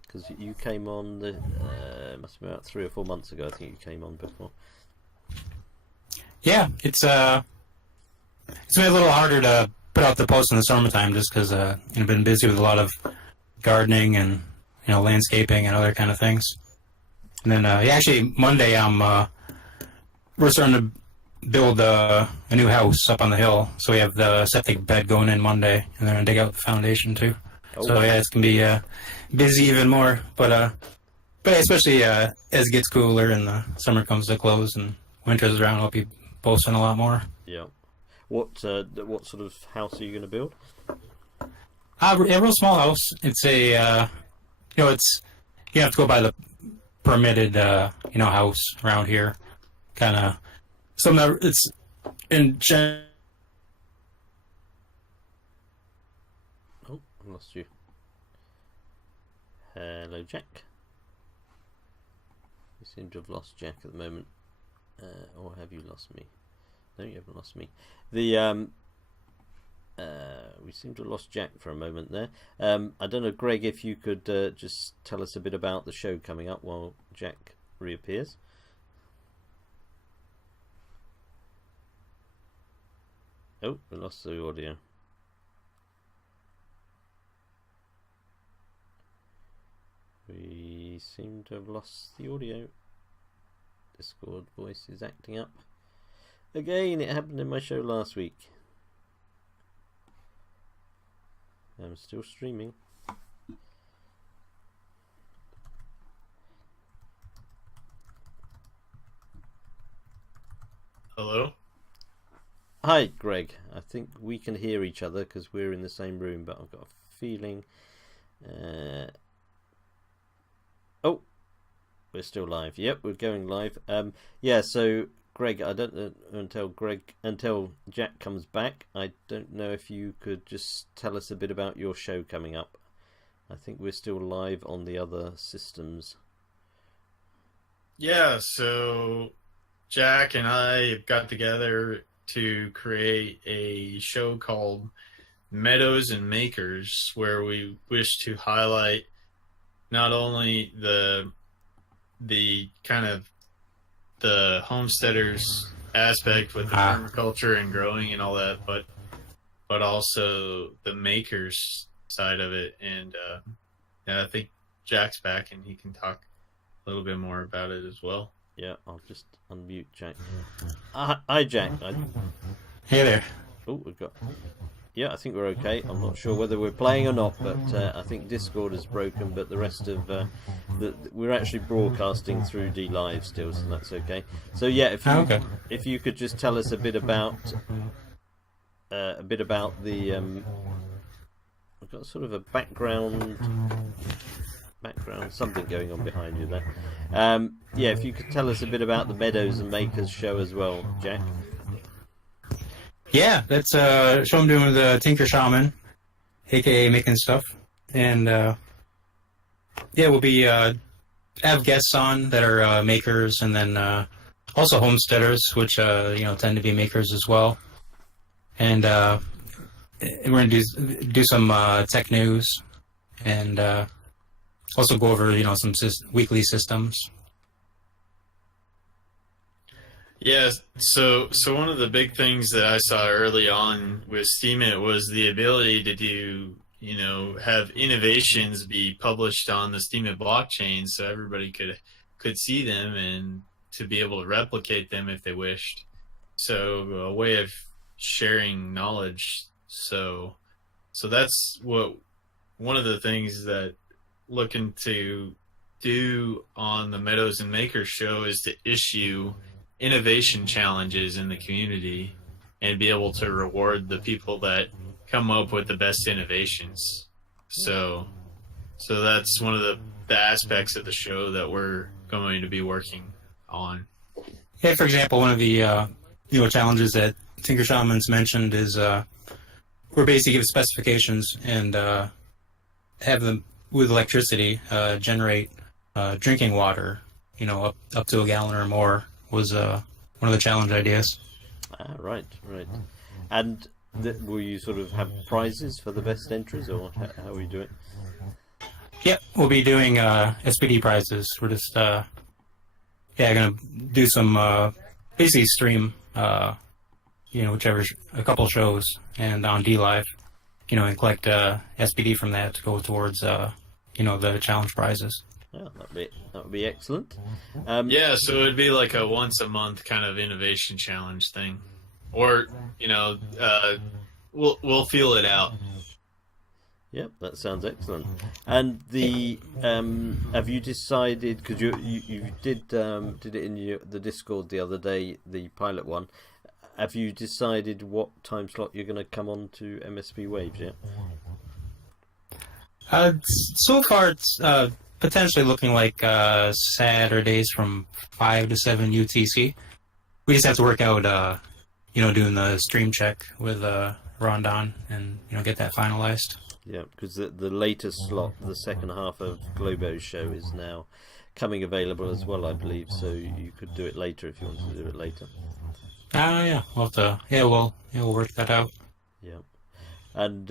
Because you came on must have been about 3 or 4 months ago. I think you came on before. Yeah, it's been a little harder to put out the post in the summertime, just because I've been busy with a lot of gardening and landscaping and other kind of things. And then actually Monday we're starting to build a new house up on the hill, so we have the septic bed going in Monday, and they're gonna dig out the foundation too. So yeah, it's gonna be busy even more, but especially as it gets cooler and the summer comes to close and winter's around, I'll be posting a lot more. Yeah. What sort of house are you going to build? A real small house. It's a it's, you have to go by the permitted house around here, kind of. It's in. Oh, I lost you. Hello, Jack. You seem to have lost Jack at the moment. Or have you lost me? No, you haven't lost me. We seem to have lost Jack for a moment there. I don't know, Greg, if you could just tell us a bit about the show coming up while Jack reappears. Oh, we lost the audio. We seem to have lost the audio. Discord voice is acting up. Again, it happened in my show last week. I'm still streaming. Hello? Hi, Greg. I think we can hear each other because we're in the same room, but I've got a feeling We're still live. Yep, we're going live. Yeah, so Greg, I don't know until Jack comes back. I don't know if you could just tell us a bit about your show coming up. I think we're still live on the other systems. Yeah, so Jack and I got together to create a show called Meadows and Makers, where we wish to highlight not only the kind of the homesteaders aspect with the permaculture and growing and all that, but also the makers side of it. And yeah, I think Jack's back and he can talk a little bit more about it as well. Yeah, I'll just unmute Jack. Hi, Jack. Hey there. Oh, we've got... Yeah, I think we're okay. I'm not sure whether we're playing or not, but I think Discord is broken, but the rest of... we're actually broadcasting through D Live still, so that's okay. So yeah, if you could just tell us a bit about the... I've got sort of a background, something going on behind you there. Yeah, if you could tell us a bit about the Meadows and Makers show as well, Jack. Yeah, that's a show I'm doing with Tinker Shaman, aka Making Stuff. And yeah, we'll be have guests on that are makers, and then also homesteaders, which tend to be makers as well. And we're going to do some tech news, and also go over some weekly systems. Yeah, so one of the big things that I saw early on with Steemit was the ability to do, have innovations be published on the Steemit blockchain, so everybody could see them and to be able to replicate them if they wished. So a way of sharing knowledge. So that's one of the things that looking to do on the Meadows and Makers show is to issue innovation challenges in the community and be able to reward the people that come up with the best innovations. So that's one of the aspects of the show that we're going to be working on. Yeah, for example, one of the challenges that Tinker Shaman's mentioned is we're basically give specifications and have them with electricity generate drinking water, up to a gallon or more was one of the challenge ideas. Right. And will you sort of have prizes for the best entries, or how will you do it? Yep, we'll be doing SPD prizes. We're just going to do some basically stream whichever a couple shows and on D Live, and collect SPD from that to go towards the challenge prizes. Yeah, that would be excellent. Yeah, so it'd be like a once a month kind of innovation challenge thing, or we'll feel it out. Yep, that sounds excellent. And the have you decided, because you did it in the Discord the other day, the pilot one? Have you decided what time slot you're going to come on to MSP Waves yet? So far, it's potentially looking like Saturdays from 5 to 7 UTC. We just have to work out, doing the stream check with Rondon and, get that finalized. Yeah, because the latest slot, the second half of Globo's show, is now coming available as well, I believe. So you could do it later if you want to do it later. Yeah, we'll have to. Yeah, we'll work that out. Yeah, and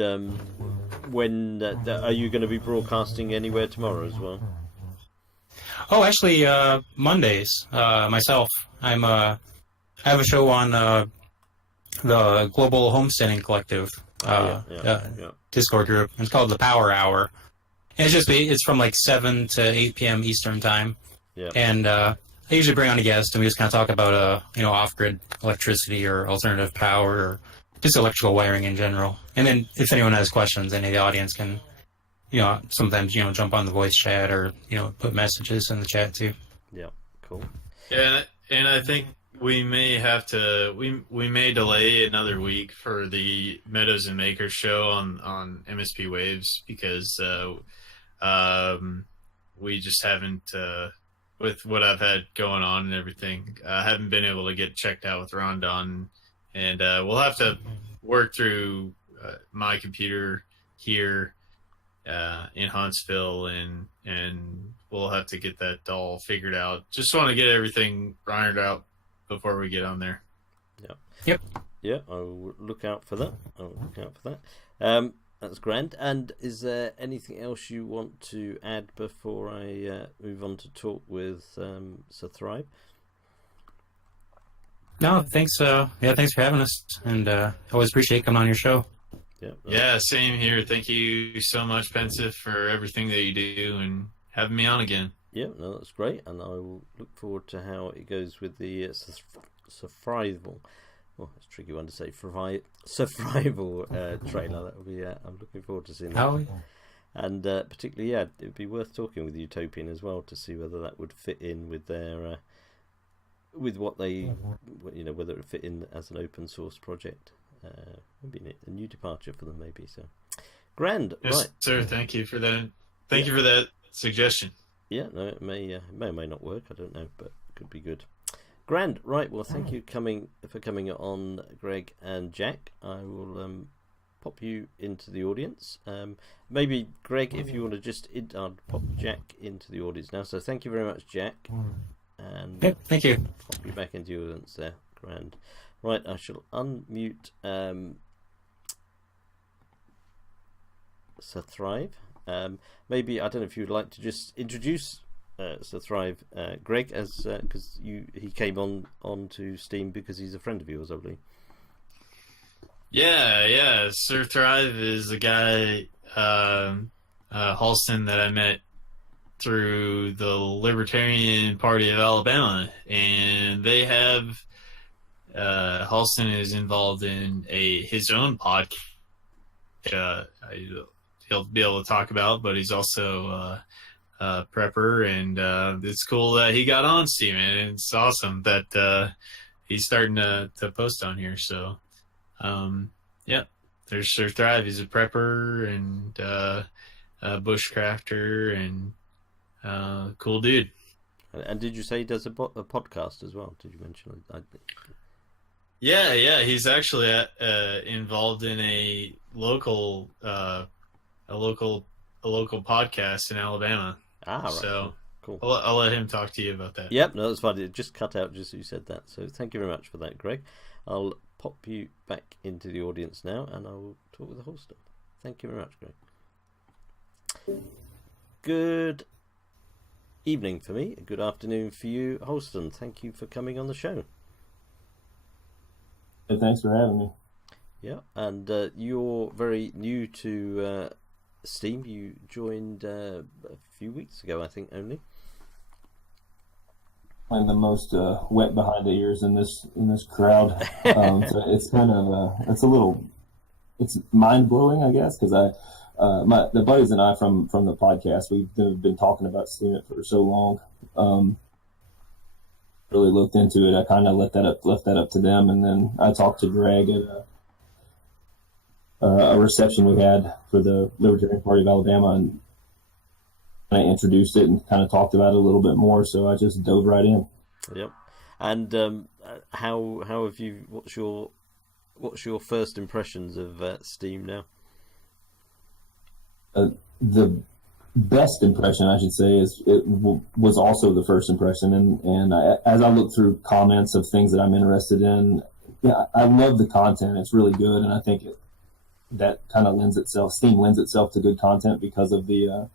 when are you going to be broadcasting anywhere tomorrow as well? Oh, actually, Mondays. Myself, I have a show on the Global Homesteading Collective Discord group. It's called the Power Hour. And it's from like 7 to 8 p.m. Eastern time. Yeah. And I usually bring on a guest and we just kind of talk about off-grid electricity or alternative power or just electrical wiring in general. And then if anyone has questions, any of the audience can sometimes jump on the voice chat or put messages in the chat too. Yeah, cool. Yeah, and I think we may have to we may delay another week for the Meadows and Makers show on MSP Waves because we just haven't with what I've had going on and everything. I haven't been able to get checked out with Rondon, and we'll have to work through my computer here in Huntsville, and we'll have to get that all figured out. Just want to get everything ironed out before we get on there. Yep. Yeah, I will look out for that. That's grand. And is there anything else you want to add before I move on to talk with Sir Thrive? No, thanks. Thanks for having us, and always appreciate coming on your show. Yeah, same here. Thank you so much, Pensive, for everything that you do and having me on again. Yeah, no, that's great, and I will look forward to how it goes with the survival. Oh, it's a tricky one to say. Survival trailer. That will be. I'm looking forward to seeing that. Oh, yeah. And particularly, yeah, it would be worth talking with Utopian as well to see whether that would fit in with their, with what they, whether it would fit in as an open source project. Maybe a new departure for them, maybe. So, grand. Yes, right, sir. Thank you for that. Thank you for that suggestion. Yeah, no, it may or may not work. I don't know, but it could be good. Grand. Right. Well, thank you for coming on, Greg and Jack. I will pop you into the audience. Maybe Greg, if you want to just I'll pop Jack into the audience now. So thank you very much, Jack. And Yep, thank you. Pop you back into the audience there. Grand. Right. I shall unmute Sir Thrive. Maybe I don't know if you'd like to just introduce Sir Thrive, Greg, as because he came on to Steam because he's a friend of yours, I believe. Yeah. Sir Thrive is a guy, Halston, that I met through the Libertarian Party of Alabama, and they have Halston is involved in his own podcast. He'll be able to talk about, but he's also prepper, and it's cool that he got on Steam, and it's awesome that he's starting to post on here. So there's Sir Thrive. He's a prepper and a bushcrafter, and cool dude. And did you say he does a podcast as well? Did you mention? Yeah, he's actually involved in a local podcast in Alabama. Right. So cool. I'll let him talk to you about that. Yep, no, that's fine. It just cut out just as you said that. So thank you very much for that, Greg. I'll pop you back into the audience now, and I will talk with the host. Thank you very much, Greg. Good evening for me. Good afternoon for you, Holston. Thank you for coming on the show. Hey, thanks for having me. Yeah, and you're very new to Steam. You joined a few weeks ago, I think, only. I'm the most wet behind the ears in this crowd. So it's kind of it's mind blowing, I guess, because the buddies and I from the podcast, we've been talking about Steam it for so long. Really looked into it. I kind of left that up to them, and then I talked to Greg at a reception we had for the Libertarian Party of Alabama, and I introduced it and kind of talked about it a little bit more. So I just dove right in. Yep. And how have you? What's your first impressions of Steam now? The best impression, I should say, was also the first impression, and as I look through comments of things that I'm interested in, yeah, I love the content. It's really good, and I think that kind of Steam lends itself to good content because of the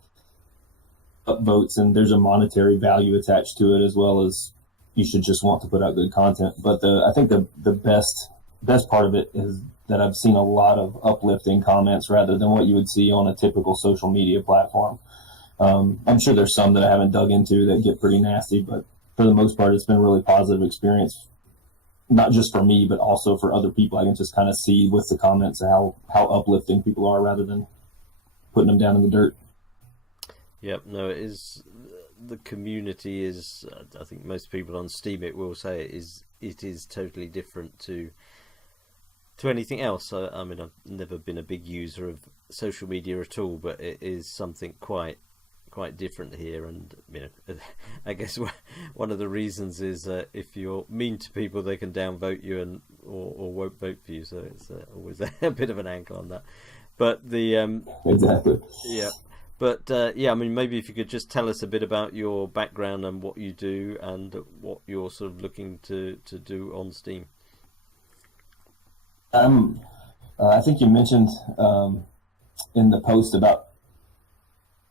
upvotes, and there's a monetary value attached to it, as well as you should just want to put out good content. But I think the best part of it is that I've seen a lot of uplifting comments rather than what you would see on a typical social media platform. I'm sure there's some that I haven't dug into that get pretty nasty, but for the most part, it's been a really positive experience, not just for me, but also for other people. I can just kind of see with the comments how uplifting people are rather than putting them down in the dirt. Yep, no, it is. The community is, I think most people on Steam will say it is totally different to anything else. I mean, I've never been a big user of social media at all, but it is something quite quite different here, and I guess one of the reasons is if you're mean to people, they can downvote you and or won't vote for you. So it's always a bit of an angle on that. But the exactly. Yeah. But I mean, maybe if you could just tell us a bit about your background and what you do and what you're sort of looking to do on Steam. I think you mentioned in the post about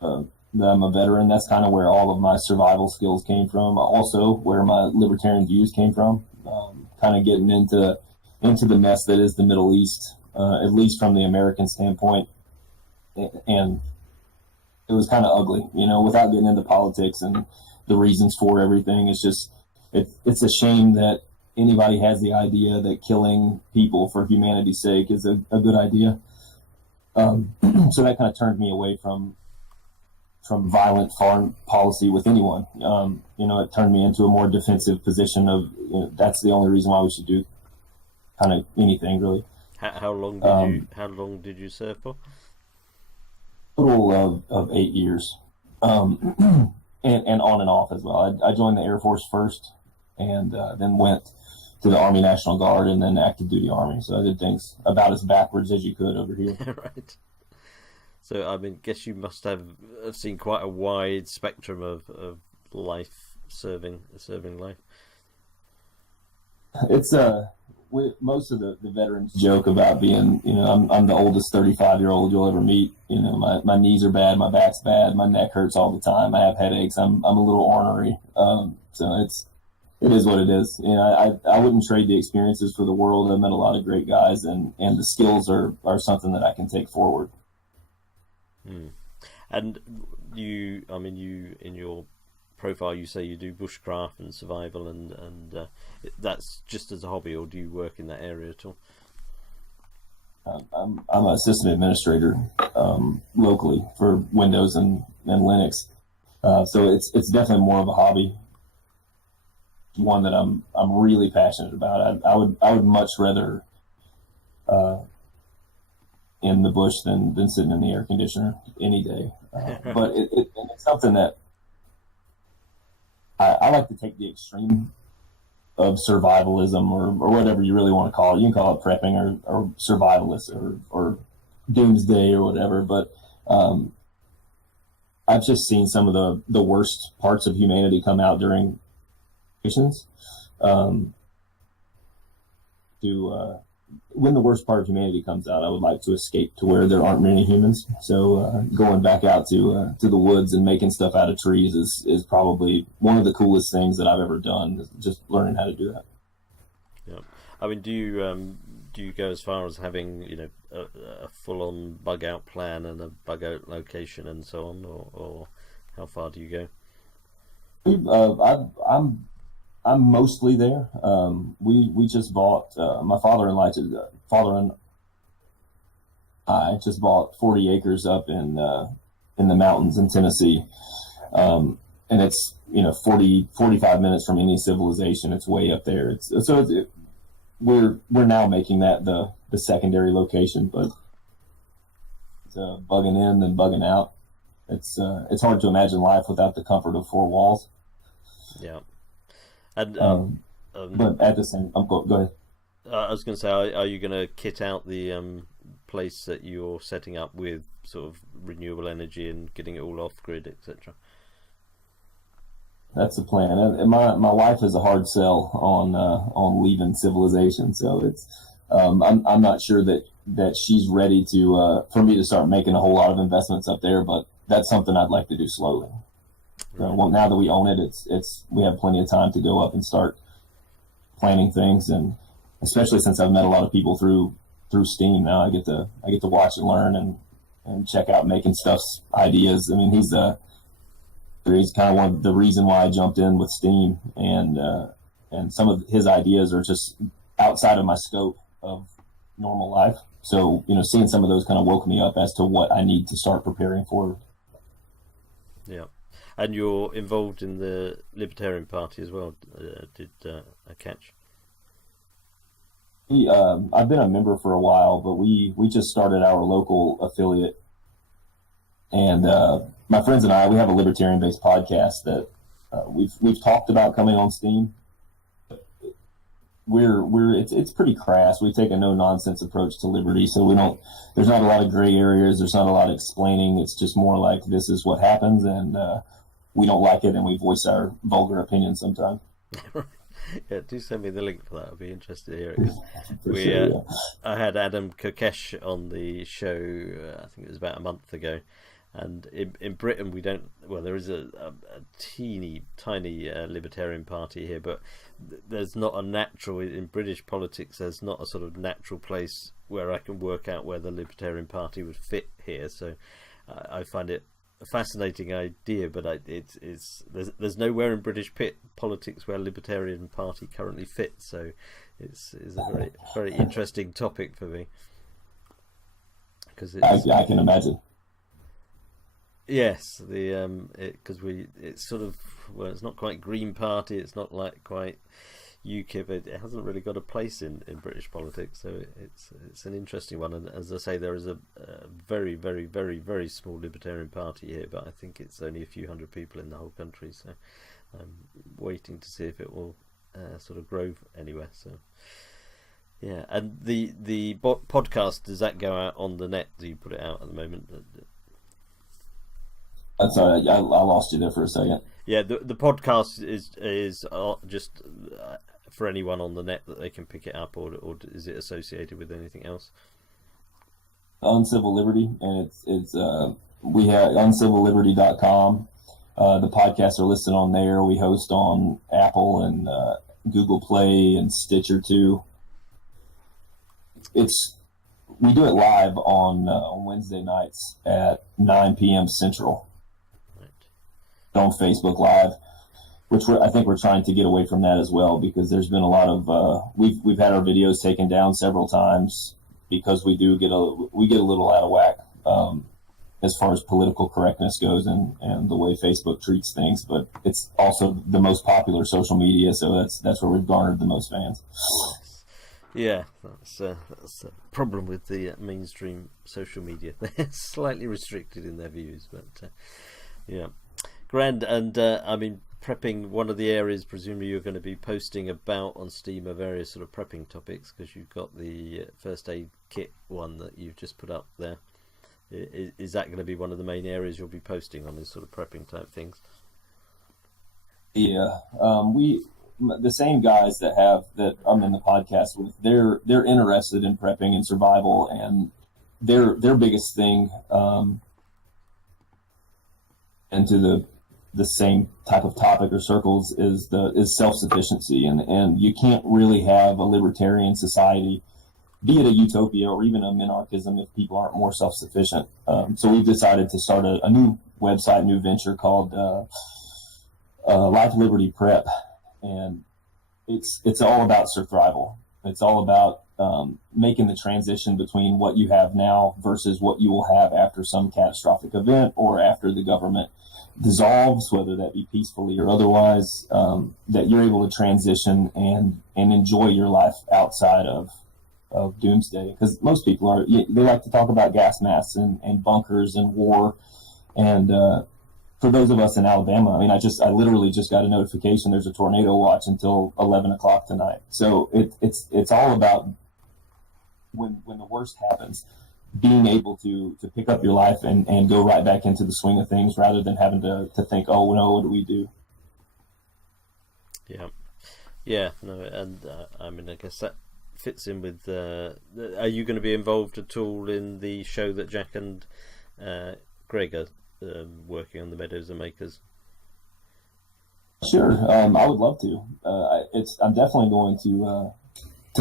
that I'm a veteran. That's kind of where all of my survival skills came from. Also, where my libertarian views came from. Kind of getting into the mess that is the Middle East, at least from the American standpoint, and it was kind of ugly, without getting into politics and the reasons for everything. It's just, it's a shame that anybody has the idea that killing people for humanity's sake is a good idea. So that kind of turned me away from violent foreign policy with anyone. It turned me into a more defensive position of, that's the only reason why we should do kind of anything, really. How long did you serve for? Total of 8 years, and on and off as well. I joined the Air Force first, and then went to the Army National Guard, and then active duty Army. So I did things about as backwards as you could over here. Right. So I mean, guess you must have seen quite a wide spectrum of life, serving life. It's most of the veterans joke about being, I'm the oldest 35-year-old you'll ever meet. My knees are bad, my back's bad, my neck hurts all the time, I have headaches, I'm a little ornery. So it is what it is. I wouldn't trade the experiences for the world. I've met a lot of great guys, and the skills are something that I can take forward. And you in your profile, you say you do bushcraft and survival, and that's just as a hobby, or do you work in that area at all? I'm an assistant administrator locally for Windows and Linux, so it's definitely more of a hobby, one that I'm really passionate about. I would much rather in the bush than sitting in the air conditioner any day, but it's something that I like to take the extreme of survivalism or whatever you really want to call it. You can call it prepping or survivalist or doomsday or whatever. But I've just seen some of the worst parts of humanity come out during missions. When the worst part of humanity comes out, I would like to escape to where there aren't many humans. So going back out to the woods and making stuff out of trees is probably one of the coolest things that I've ever done. Just learning how to do that. Yeah, I mean, do you go as far as having a full-on bug-out plan and a bug-out location and so on, or how far do you go? I'm mostly there. We just bought, my father and I just bought 40 acres up in the mountains in Tennessee. And it's, 45 minutes from any civilization. It's way up there. We're now making that the secondary location, but it's bugging in and bugging out. It's hard to imagine life without the comfort of four walls. Yeah. And, but at the same, go ahead. I was going to say, are you going to kit out the place that you're setting up with sort of renewable energy and getting it all off grid, etc.? That's the plan. And my wife is a hard sell on leaving civilization, so it's I'm not sure that she's ready to for me to start making a whole lot of investments up there, but that's something I'd like to do slowly. Well, now that we own it, we have plenty of time to go up and start planning things, and especially since I've met a lot of people through Steam now, I get to watch and learn and check out making stuff's ideas. I mean, he's kind of one of the reason why I jumped in with Steam, and some of his ideas are just outside of my scope of normal life. So seeing some of those kind of woke me up as to what I need to start preparing for. Yeah. And you're involved in the Libertarian Party as well, did I catch? I've been a member for a while, but we just started our local affiliate And my friends and I, we have a libertarian-based podcast that we've talked about coming on Steam. It's pretty crass. We take a no nonsense approach to liberty, so there's not a lot of gray areas. There's not a lot of explaining. It's just more like this is what happens, and we don't like it, and we voice our vulgar opinion sometimes. Yeah, do send me the link for that. I'd be interested to hear it. I had Adam Kokesh on the show. I think it was about a month ago. And in Britain, we don't. Well, there is a teeny tiny libertarian party here, but there's not a natural in British politics. There's not a sort of natural place where I can work out where the Libertarian Party would fit here. So I find it a fascinating idea, but there's nowhere in British politics where Libertarian Party currently fits. So it's a very very interesting topic for me because I can imagine. Yes, because it's sort of, well, it's not quite Green Party, it's not like quite UKIP. It hasn't really got a place in British politics, so it's an interesting one. And as I say, there is a very very very very small Libertarian Party here, but I think it's only a few hundred people in the whole country. So I'm waiting to see if it will sort of grow anywhere. So yeah, and the podcast, does that go out on the net? Do you put it out at the moment? I'm sorry, I lost you there for a second. Yeah, the podcast is just for anyone on the net that they can pick it up, or is it associated with anything else? Uncivil Liberty, and it's we have uncivilliberty.com. The podcasts are listed on there. We host on Apple and Google Play and Stitcher too. We do it live on Wednesday nights at 9 p.m. Central. On Facebook Live, which I think we're trying to get away from that as well, because there's been a lot of we've had our videos taken down several times because we get a little out of whack as far as political correctness goes and the way Facebook treats things. But it's also the most popular social media, so that's where we've garnered the most fans. Yeah, that's a problem with the mainstream social media. They're slightly restricted in their views, but yeah. Grand, and I mean, prepping, one of the areas presumably you're going to be posting about on Steam are various sort of prepping topics, because you've got the first aid kit one that you've just put up there. Is that going to be one of the main areas you'll be posting on, these sort of prepping type things? Yeah, the same guys that I'm in the podcast with, they're interested in prepping and survival, and their biggest thing into the same type of topic or circles is self-sufficiency, and you can't really have a libertarian society, be it a utopia or even a minarchism, if people aren't more self-sufficient. So we've decided to start a new website, new venture called Life Liberty Prep, and it's all about survival. It's all about making the transition between what you have now versus what you will have after some catastrophic event or after the government dissolves, whether that be peacefully or otherwise, that you're able to transition and enjoy your life outside of doomsday. Because most people they like to talk about gas masks and bunkers and war. And for those of us in Alabama, I mean, I literally just got a notification there's a tornado watch until 11 o'clock tonight. So it's all about when the worst happens, being able to pick up your life and go right back into the swing of things, rather than having to think, oh no, what do we do? Yeah, no, and I mean, I guess that fits in with. Are you going to be involved at all in the show that Jack and Greg are working on, the Meadows and Makers? Sure, I would love to. I'm definitely going to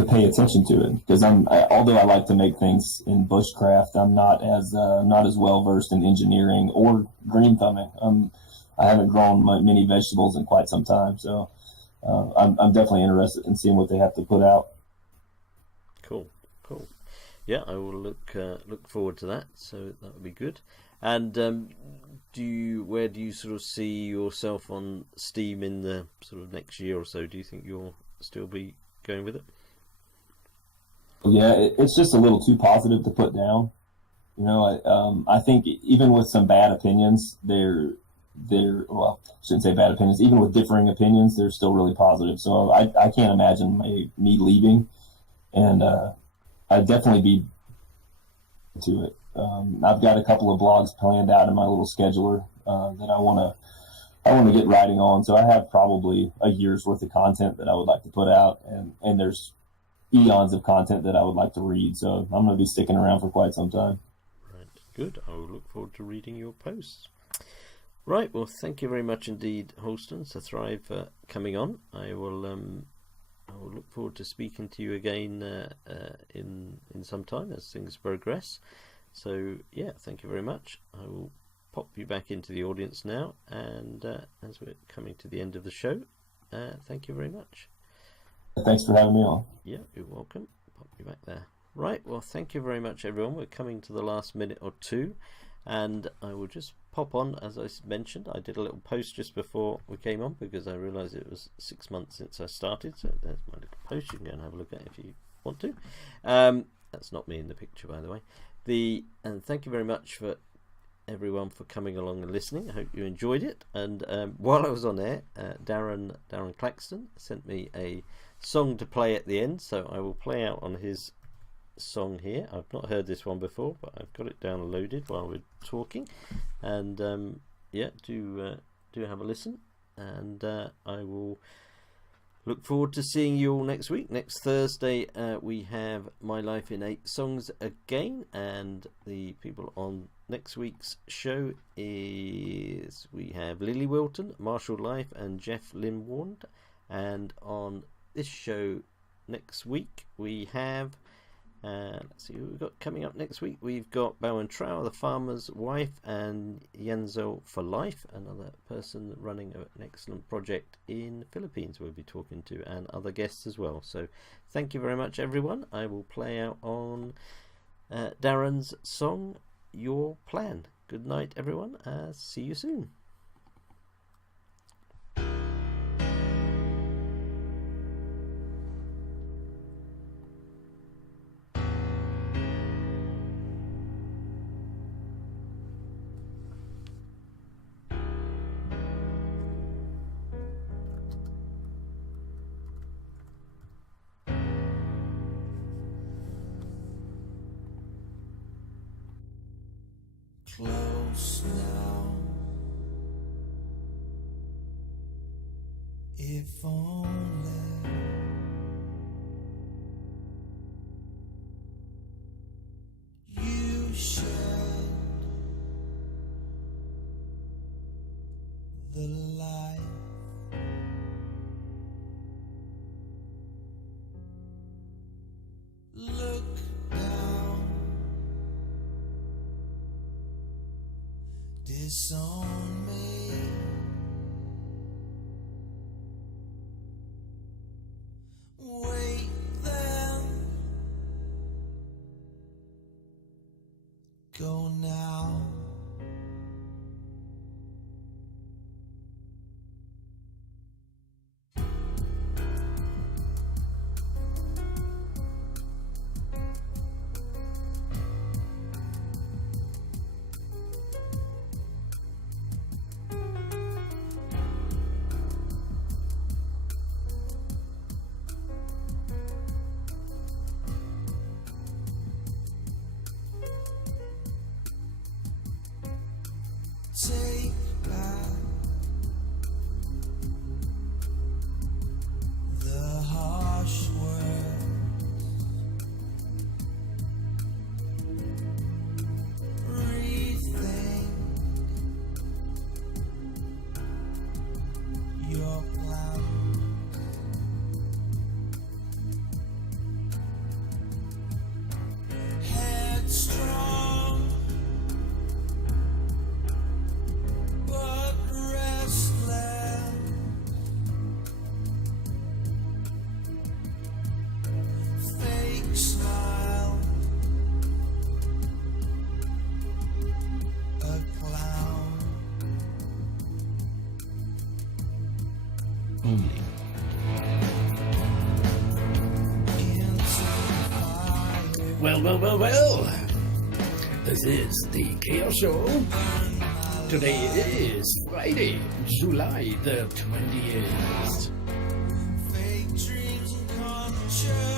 pay attention to it, because although I like to make things in bushcraft, I'm not as well versed in engineering or green thumbing. I haven't grown many vegetables in quite some time, so I'm definitely interested in seeing what they have to put out. Cool. Yeah, I will look forward to that. So that would be good. And where do you sort of see yourself on Steam in the sort of next year or so? Do you think you'll still be going with it? Yeah, it's just a little too positive to put down. You know, I think even with some bad opinions, well, I shouldn't say bad opinions, even with differing opinions, they're still really positive. So I can't imagine me leaving, and I'd definitely be to it. I've got a couple of blogs planned out in my little scheduler that I want to get writing on. So I have probably a year's worth of content that I would like to put out, and there's eons of content that I would like to read. So I'm going to be sticking around for quite some time. Right, good. I will look forward to reading your posts. Right, well, thank you very much indeed, Holston, to Thrive, for coming on. I will look forward to speaking to you again in some time as things progress. So yeah, thank you very much. I will pop you back into the audience now, and as we're coming to the end of the show, thank you very much. Thanks for having me on. Yeah, you're welcome. Pop you back there. Right, well, thank you very much, everyone. We're coming to the last minute or two, and I will just pop on. As I mentioned, I did a little post just before we came on because I realised it was 6 months since I started. So there's my little post. You can go and have a look at it if you want to. That's not me in the picture, by the way. And thank you very much for everyone for coming along and listening. I hope you enjoyed it. And while I was on air, Darren Claxton sent me a song to play at the end, so I will play out on his song here. I've not heard this one before, but I've got it downloaded while we're talking, and yeah, do have a listen, and I will look forward to seeing you all next week. Next Thursday we have My Life in 8 Songs again, and the people on next week's show is we have Lily Wilton, Marshall Life, and Jeff Limwand. And on this show next week we have let's see who we've got coming up next week. We've got Bowen Trower, the farmer's wife, and Yenzo for Life, another person running an excellent project in the Philippines we'll be talking to, and other guests as well. So thank you very much, everyone. I will play out on Darren's song, Your Plan. Good night, everyone. See you soon. Close now, if only you shed the light. Look down, disown me. Wait then, go now. Take back the harsh words, rethink your plan. Headstrong but restless, fake smile, a clown. Only. Into the fire. Well. This is the Chaos Show. Today is Friday, July the 20th. Fake dreams and conscious.